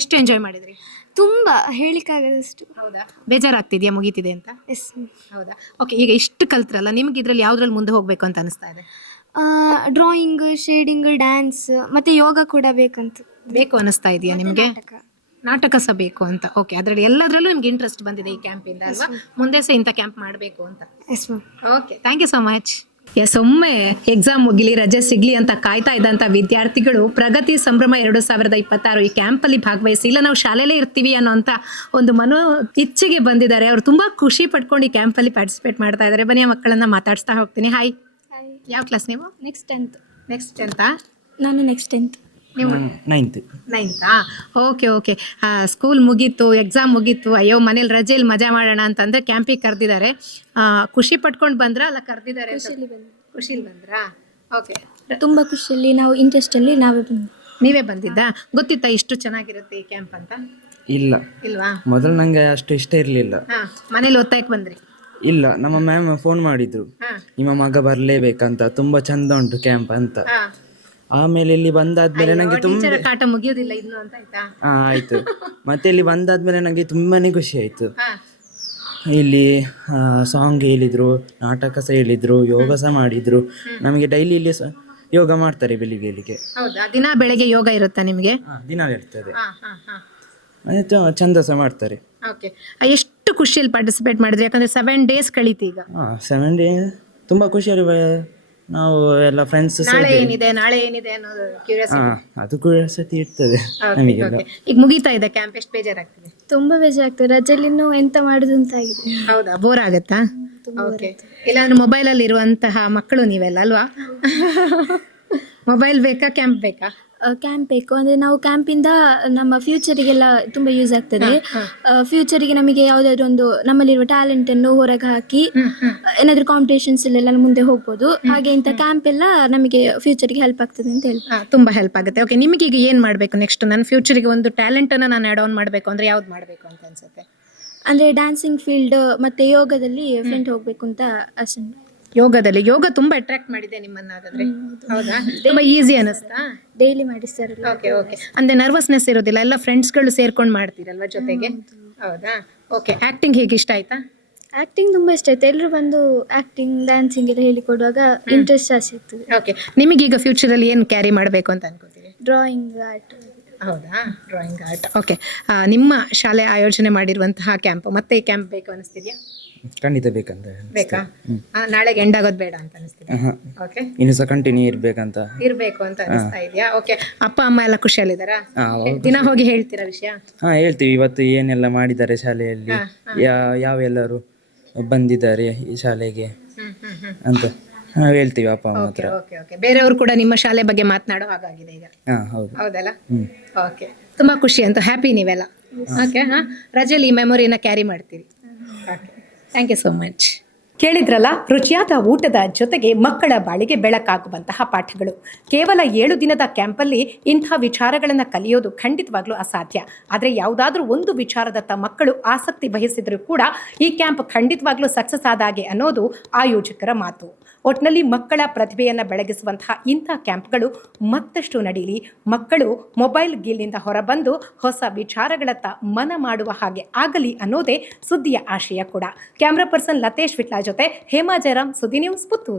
ಎಷ್ಟು ಎಂಜಾಯ್ ಮಾಡಿದ್ರಿ? ತುಂಬ ಹೇಳಿಕ್ಕಾಗದಷ್ಟು. ಹೌದಾ? ಬೇಜಾರಾಗ್ತಿದ್ಯಾ ಮುಗೀತಿದೆ ಅಂತ? ಎಸ್. ಹೌದಾ? ಓಕೆ, ಈಗ ಇಷ್ಟು ಕಲ್ತ್ರಲ್ಲ, ನಿಮ್ಗೆ ಇದ್ರಲ್ಲಿ ಯಾವ್ದ್ರಲ್ಲಿ ಮುಂದೆ ಹೋಗ್ಬೇಕು ಅಂತ ಅನಿಸ್ತಾ ಇದೆ? ಡ್ರಾಯಿಂಗ್, ಶೇಡಿಂಗ್, ಡ್ಯಾನ್ಸ್ ಮತ್ತೆ ಯೋಗ ಕೂಡ ಬೇಕು ಅನಿಸ್ತಾ ಇದೆಯಾ ನಿಮಗೆ? ನಾಟಕ ಸಹ ಬೇಕು ಅಂತ. ಓಕೆ, ಅದರಲ್ಲಿ ಎಲ್ಲದರಲ್ಲೂ ನಿಮ್ಗೆ ಇಂಟ್ರೆಸ್ಟ್ ಬಂದಿದೆ ಈ ಕ್ಯಾಂಪಿಂದ ಅಲ್ವಾ? ಮುಂದೆ ಸಹ ಇಂಥ ಕ್ಯಾಂಪ್ ಮಾಡಬೇಕು ಅಂತ. Okay, thank you so much. ಒಮ್ಮೆ ಎಕ್ಸಾಮ್ ಮುಗಿಲಿ, ರಜೆ ಸಿಗ್ಲಿ ಅಂತ ಕಾಯ್ತಾ ಇದ್ದಂಥ ವಿದ್ಯಾರ್ಥಿಗಳು ಪ್ರಗತಿ ಸಂಭ್ರಮ 2026 ಈ ಕ್ಯಾಂಪಲ್ಲಿ ಭಾಗವಹಿಸಿ, ಇಲ್ಲ ನಾವು ಶಾಲೆಯಲ್ಲೇ ಇರ್ತೀವಿ ಅನ್ನೋಂಥ ಒಂದು ಮನೋ ಇಚ್ಛೆಗೆ ಬಂದಿದ್ದಾರೆ. ಅವರು ತುಂಬ ಖುಷಿ ಪಡ್ಕೊಂಡು ಈ ಕ್ಯಾಂಪಲ್ಲಿ ಪಾರ್ಟಿಸಿಪೇಟ್ ಮಾಡ್ತಾ ಇದ್ದಾರೆ. ಬನ್ನಿ, ಆ ಮಕ್ಕಳನ್ನ ಮಾತಾಡಿಸ್ತಾ ಹೋಗ್ತೀನಿ. ಹಾಯ್, ಯಾವ ಕ್ಲಾಸ್ ನೀವು? Next 10th. ನಾನು ನೆಕ್ಸ್ಟ್ 10th. ನೀವು 9th. ಓಕೆ. ಸ್ಕೂಲ್ ಮುಗೀತು, ಎಕ್ಸಾಮ್ ಮುಗೀತು, ಅಯ್ಯೋ ಮನೇಲಿ ರಜೆಯಲ್ಲಿ ಮಜಾ ಮಾಡೋಣ ಅಂತಂದ್ರೆ ಕ್ಯಾಂಪಿಗೆ ಕರೆದಿದ್ದಾರೆ. ಖುಷಿ ಪಟ್ಕೊಂಡು ಬಂದ್ರ ಅಲ್ಲ ಕರೆದಿದ್ದಾರೆ? ಖುಷಿಲಿ ಬಂದ್ರಾ? ಓಕೆ, ತುಂಬ ಖುಷಿಯಲ್ಲಿ, ನಾವು ಇಂಟ್ರೆಸ್ಟಲ್ಲಿ ನೀವೇ ಬಂದಿದ್ದಾ? ಗೊತ್ತಿತ್ತಾ ಇಷ್ಟು ಚೆನ್ನಾಗಿರುತ್ತೆ ಈ ಕ್ಯಾಂಪ್ ಅಂತ? ಇಲ್ವಾ? ಮೊದಲು ನಂಗೆ ಅಷ್ಟು ಇಷ್ಟ ಇರಲಿಲ್ಲ. ಮನೇಲಿ ಒತ್ತಾಯಕ್ಕೆ ಬಂದ್ರಿ? ಇಲ್ಲ, ನಮ್ಮ ಮ್ಯಾಮ್ ಫೋನ್ ಮಾಡಿದ್ರು, ನಿಮ್ಮ ಮಗ ಬರ್ಲೇಬೇಕಂತ, ತುಂಬಾ ಚಂದ ಉಂಟು ಕ್ಯಾಂಪ್ ಅಂತ. ಆಮೇಲೆ ಇಲ್ಲಿ ಬಂದಾದ್ಮೇಲೆ ನಂಗೆ ತುಂಬಾ ಕಾಟ ಮುಗಿಯೋದಿಲ್ಲ ಇನ್ನು ಅಂತ ಆಯ್ತಾ? ಆಯ್ತು. ಮತ್ತೆ ಇಲ್ಲಿ ಬಂದಾದ್ಮೇಲೆ ನಂಗೆ ತುಂಬಾನೇ ಖುಷಿ ಆಯ್ತು. ಇಲ್ಲಿ ಸಾಂಗ್ ಹೇಳಿದ್ರು, ನಾಟಕ ಸಹ ಹೇಳಿದ್ರು, ಯೋಗ ಸಹ ಮಾಡಿದ್ರು. ನಮಗೆ ಡೈಲಿ ಇಲ್ಲಿ ಯೋಗ ಮಾಡ್ತಾರೆ ಬೆಳಿಗ್ಗೆ. ಹೌದಾ? ದಿನ ಬೆಳಗ್ಗೆ ಯೋಗ ಇರುತ್ತಾ ನಿಮಗೆ? ದಿನ ಇರ್ತದೆ, ಚಂದ ಸಹ ಮಾಡ್ತಾರೆ. ಓಕೆ, ಎಷ್ಟು ಖುಷಿಯಲ್ಲಿ ಪಾರ್ಟಿಸಿಪೇಟ್ ಮಾಡಿದ್ರಿ? ಯಾಕಂದ್ರೆ 7 days ಕಳೀತಿ ಈಗ. 7 days ತುಂಬಾ ಖುಷಿಯಲ್ಲಿ ನಾವು ಎಲ್ಲ ಫ್ರೆಂಡ್ಸ್. ನಾಳೆ ಏನಿದೆ ಅನ್ನೋದು ಕ್ಯೂರಿಯಾಸಿಟಿ. ಅದು ಕ್ಯೂರಿಯಾಸಿಟಿ ಇರ್ತದೆ ನಮಗೆ. ಈಗ ಮುಗೀತಾ ಇದೆ ಕ್ಯಾಂಪ್, ಎಷ್ಟು ಬೇಜಾರಾಗ್ತದೆ? ತುಂಬಾ ಬೇಜಾರಾಗ್ತದೆ, ರಜೆಯಲ್ಲಿ ಇನ್ನೂ ಎಂತ ಮಾಡುದು ಅಂತ ಆಗಿದೆ. ಹೌದಾ? ಬೋರ್ ಆಗತ್ತಾ? ಓಕೆ, ಇಲ್ಲಾಂದ್ರೆ ಮೊಬೈಲ್ ಅಲ್ಲಿ ಇರುವಂತಹ ಮಕ್ಕಳು ನೀವೆಲ್ಲ ಅಲ್ವಾ? ಮೊಬೈಲ್ ಬೇಕಾ, ಕ್ಯಾಂಪ್ ಬೇಕಾ? ಕ್ಯಾಂಪ್ ಬೇಕು. ಅಂದರೆ ನಾವು ಕ್ಯಾಂಪಿಂದ ನಮ್ಮ ಫ್ಯೂಚರಿಗೆಲ್ಲ ತುಂಬ ಯೂಸ್ ಆಗ್ತದೆ. ಫ್ಯೂಚರಿಗೆ ನಮಗೆ ಯಾವುದಾದ್ರೂ ಒಂದು ನಮ್ಮಲ್ಲಿರುವ ಟ್ಯಾಲೆಂಟನ್ನು ಹೊರಗೆ ಹಾಕಿ ಏನಾದರೂ ಕಾಂಪಿಟೇಷನ್ಸಲ್ಲೆಲ್ಲ ಮುಂದೆ ಹೋಗ್ಬೋದು. ಹಾಗೆ ಇಂಥ ಕ್ಯಾಂಪ್ ಎಲ್ಲ ನಮಗೆ ಫ್ಯೂಚರಿಗೆ ಹೆಲ್ಪ್ ಆಗ್ತದೆ ಅಂತ ಹೇಳಿ. ತುಂಬ ಹೆಲ್ಪ್ ಆಗುತ್ತೆ. ಓಕೆ, ನಿಮಗೆ ಈಗ ಏನು ಮಾಡಬೇಕು ನೆಕ್ಸ್ಟ್? ನನ್ನ ಫ್ಯೂಚರಿಗೆ ಒಂದು ಟ್ಯಾಲೆಂಟನ್ನು ನಾನು ಆ್ಯಡ್ ಆನ್ ಮಾಡಬೇಕು ಅಂದರೆ ಯಾವ್ದು ಮಾಡಬೇಕು ಅಂತ ಅನ್ಸುತ್ತೆ? ಅಂದರೆ ಡ್ಯಾನ್ಸಿಂಗ್ ಫೀಲ್ಡ್ ಮತ್ತು ಯೋಗದಲ್ಲಿ ಫ್ರೆಂಡ್ ಹೋಗಬೇಕು ಅಂತ ಅಷ್ಟೇ. ಯೋಗ ತುಂಬಾ ಅಟ್ರಾಕ್ಟ್ ಮಾಡಿದೆ ನಿಮ್ಮನ್ನ ಹಾಗಾದ್ರೆ? ಹೌದಾ? ತುಂಬಾ ಈಸಿ ಅನಿಸ್ತಾ? ಡೈಲಿ ಮಾಡಿಸ್ತಾರಲ್ಲ. ಓಕೆ. ಅಂದ್ರೆ ನರ್ವಸ್ನೆಸ್ ಇರೋದಿಲ್ಲ, ಎಲ್ಲ ಫ್ರೆಂಡ್ಸ್ಗಳು ಸೇರ್ಕೊಂಡು ಮಾಡ್ತೀರಲ್ವಾ ಜೊತೆಗೆ? ಹೌದಾ? ಓಕೆ, ಆಕ್ಟಿಂಗ್ ಹೇಗೆ ಇಷ್ಟ ಆಯ್ತಾ? ಆಕ್ಟಿಂಗ್ ತುಂಬಾ ಇಷ್ಟ ಆಯ್ತು. ಎಲ್ಲರೂ ಬಂದು ಆಕ್ಟಿಂಗ್, ಡ್ಯಾನ್ಸಿಂಗ್ ಎಲ್ಲ ಹೇಳಿಕೊಡುವಾಗ ಇಂಟ್ರೆಸ್ಟ್ ಜಾಸ್ತಿ ಆಗ್ತದೆ. ಓಕೆ, ನಿಮಗೀಗ ಫ್ಯೂಚರಲ್ಲಿ ಏನು ಕ್ಯಾರಿ ಮಾಡಬೇಕು ಅಂತ ಅನ್ಕೋತೀರಿ? Drawing, art. ಹೌದಾ? Drawing, art. ಓಕೆ, ನಿಮ್ಮ ಶಾಲೆ ಆಯೋಜನೆ ಮಾಡಿರುವಂತಹ ಕ್ಯಾಂಪ್ ಮತ್ತೆ ಈ ಕ್ಯಾಂಪ್ ಬೇಕು ಅನಿಸ್ತಿದ್ಯಾ? ಖಂಡಿತ ಬೇಕಂತ. ಬೇಕಾ? ನಾಳೆಗೆ ಎಂಡ್ ಆಗೋದು ಬೇಡ ಅಂತ ಅನಿಸ್ತಿದ್ಯಾ? ಓಕೆ, ಇನ್ನು ಸಹ ಕಂಟಿನ್ಯೂ ಇರ್ಬೇಕು ಅಂತ ಅನಿಸ್ತಾ ಇದೆಯಾ? ಓಕೆ, ಅಪ್ಪ ಅಮ್ಮ ಎಲ್ಲ ಖುಷಿಯಲ್ಲಿದ್ದಾರಾ? ದಿನ ಹೋಗಿ ಹೇಳ್ತೀರಾ ವಿಷಯ? ಹೇಳ್ತೀವಿ. ಇವತ್ತು ಏನೆಲ್ಲ ಮಾಡಿದ್ದಾರೆ ಶಾಲೆಯಲ್ಲಿ, ಯಾವೆಲ್ಲರೂ ಬಂದಿದ್ದಾರೆ ಈ ಶಾಲೆಗೆ ಅಂತ ಹೇಳ್ತೀವಿ ಅಪ್ಪ ಅಮ್ಮ ಹತ್ರ. ಬೇರೆಯವರು ಕೂಡ ನಿಮ್ಮ ಶಾಲೆ ಬಗ್ಗೆ ಮಾತನಾಡೋ ಹಾಗಾಗಿದೆ ಈಗ. ಹೌದಲ್ಲ? ಓಕೆ, ತುಂಬಾ ಖುಷಿ ಅಂತ, ಹ್ಯಾಪಿ ನೀವೆಲ್ಲ. ಓಕೆ, ರಜೆಯಲ್ಲಿ ಈ ಮೆಮೊರಿನ ಕ್ಯಾರಿ ಮಾಡ್ತೀರಿ. Okay, thank you so much. ಕೇಳಿದ್ರಲ್ಲ, ರುಚಿಯಾದ ಊಟದ ಜೊತೆಗೆ ಮಕ್ಕಳ ಬಾಳಿಗೆ ಬೆಳಕಾಗುವಂತಹ ಪಾಠಗಳು. ಕೇವಲ 7 ದಿನದ ಕ್ಯಾಂಪಲ್ಲಿ ಇಂಥ ವಿಚಾರಗಳನ್ನು ಕಲಿಯೋದು ಖಂಡಿತವಾಗ್ಲೂ ಅಸಾಧ್ಯ. ಆದರೆ ಯಾವುದಾದ್ರೂ ಒಂದು ವಿಚಾರದತ್ತ ಮಕ್ಕಳು ಆಸಕ್ತಿ ವಹಿಸಿದರೂ ಕೂಡ ಈ ಕ್ಯಾಂಪ್ ಖಂಡಿತವಾಗ್ಲೂ ಸಕ್ಸಸ್ ಆದಾಗೆ ಅನ್ನೋದು ಆಯೋಜಕರ ಮಾತು. ಒಟ್ಟಿನಲ್ಲಿ ಮಕ್ಕಳ ಪ್ರತಿಭೆಯನ್ನು ಬೆಳಗಿಸುವಂತಹ ಇಂಥ ಕ್ಯಾಂಪ್ಗಳು ಮತ್ತಷ್ಟು ನಡೀಲಿ. ಮಕ್ಕಳು ಮೊಬೈಲ್ ಗೀಲ್ನಿಂದ ಹೊರಬಂದು ಹೊಸ ವಿಚಾರಗಳತ್ತ ಮನ ಮಾಡುವ ಹಾಗೆ ಆಗಲಿ ಅನ್ನೋದೇ ಸುದ್ದಿಯ ಆಶಯ ಕೂಡ. ಕ್ಯಾಮ್ರಾ ಪರ್ಸನ್ ಲತೇಶ್ ವಿಟ್ಲಾ ಜೊತೆ ಹೇಮಾ ಜಯರಾಮ್, ಸುದ್ದಿ ನ್ಯೂಸ್, ಪುತ್ತೂರು.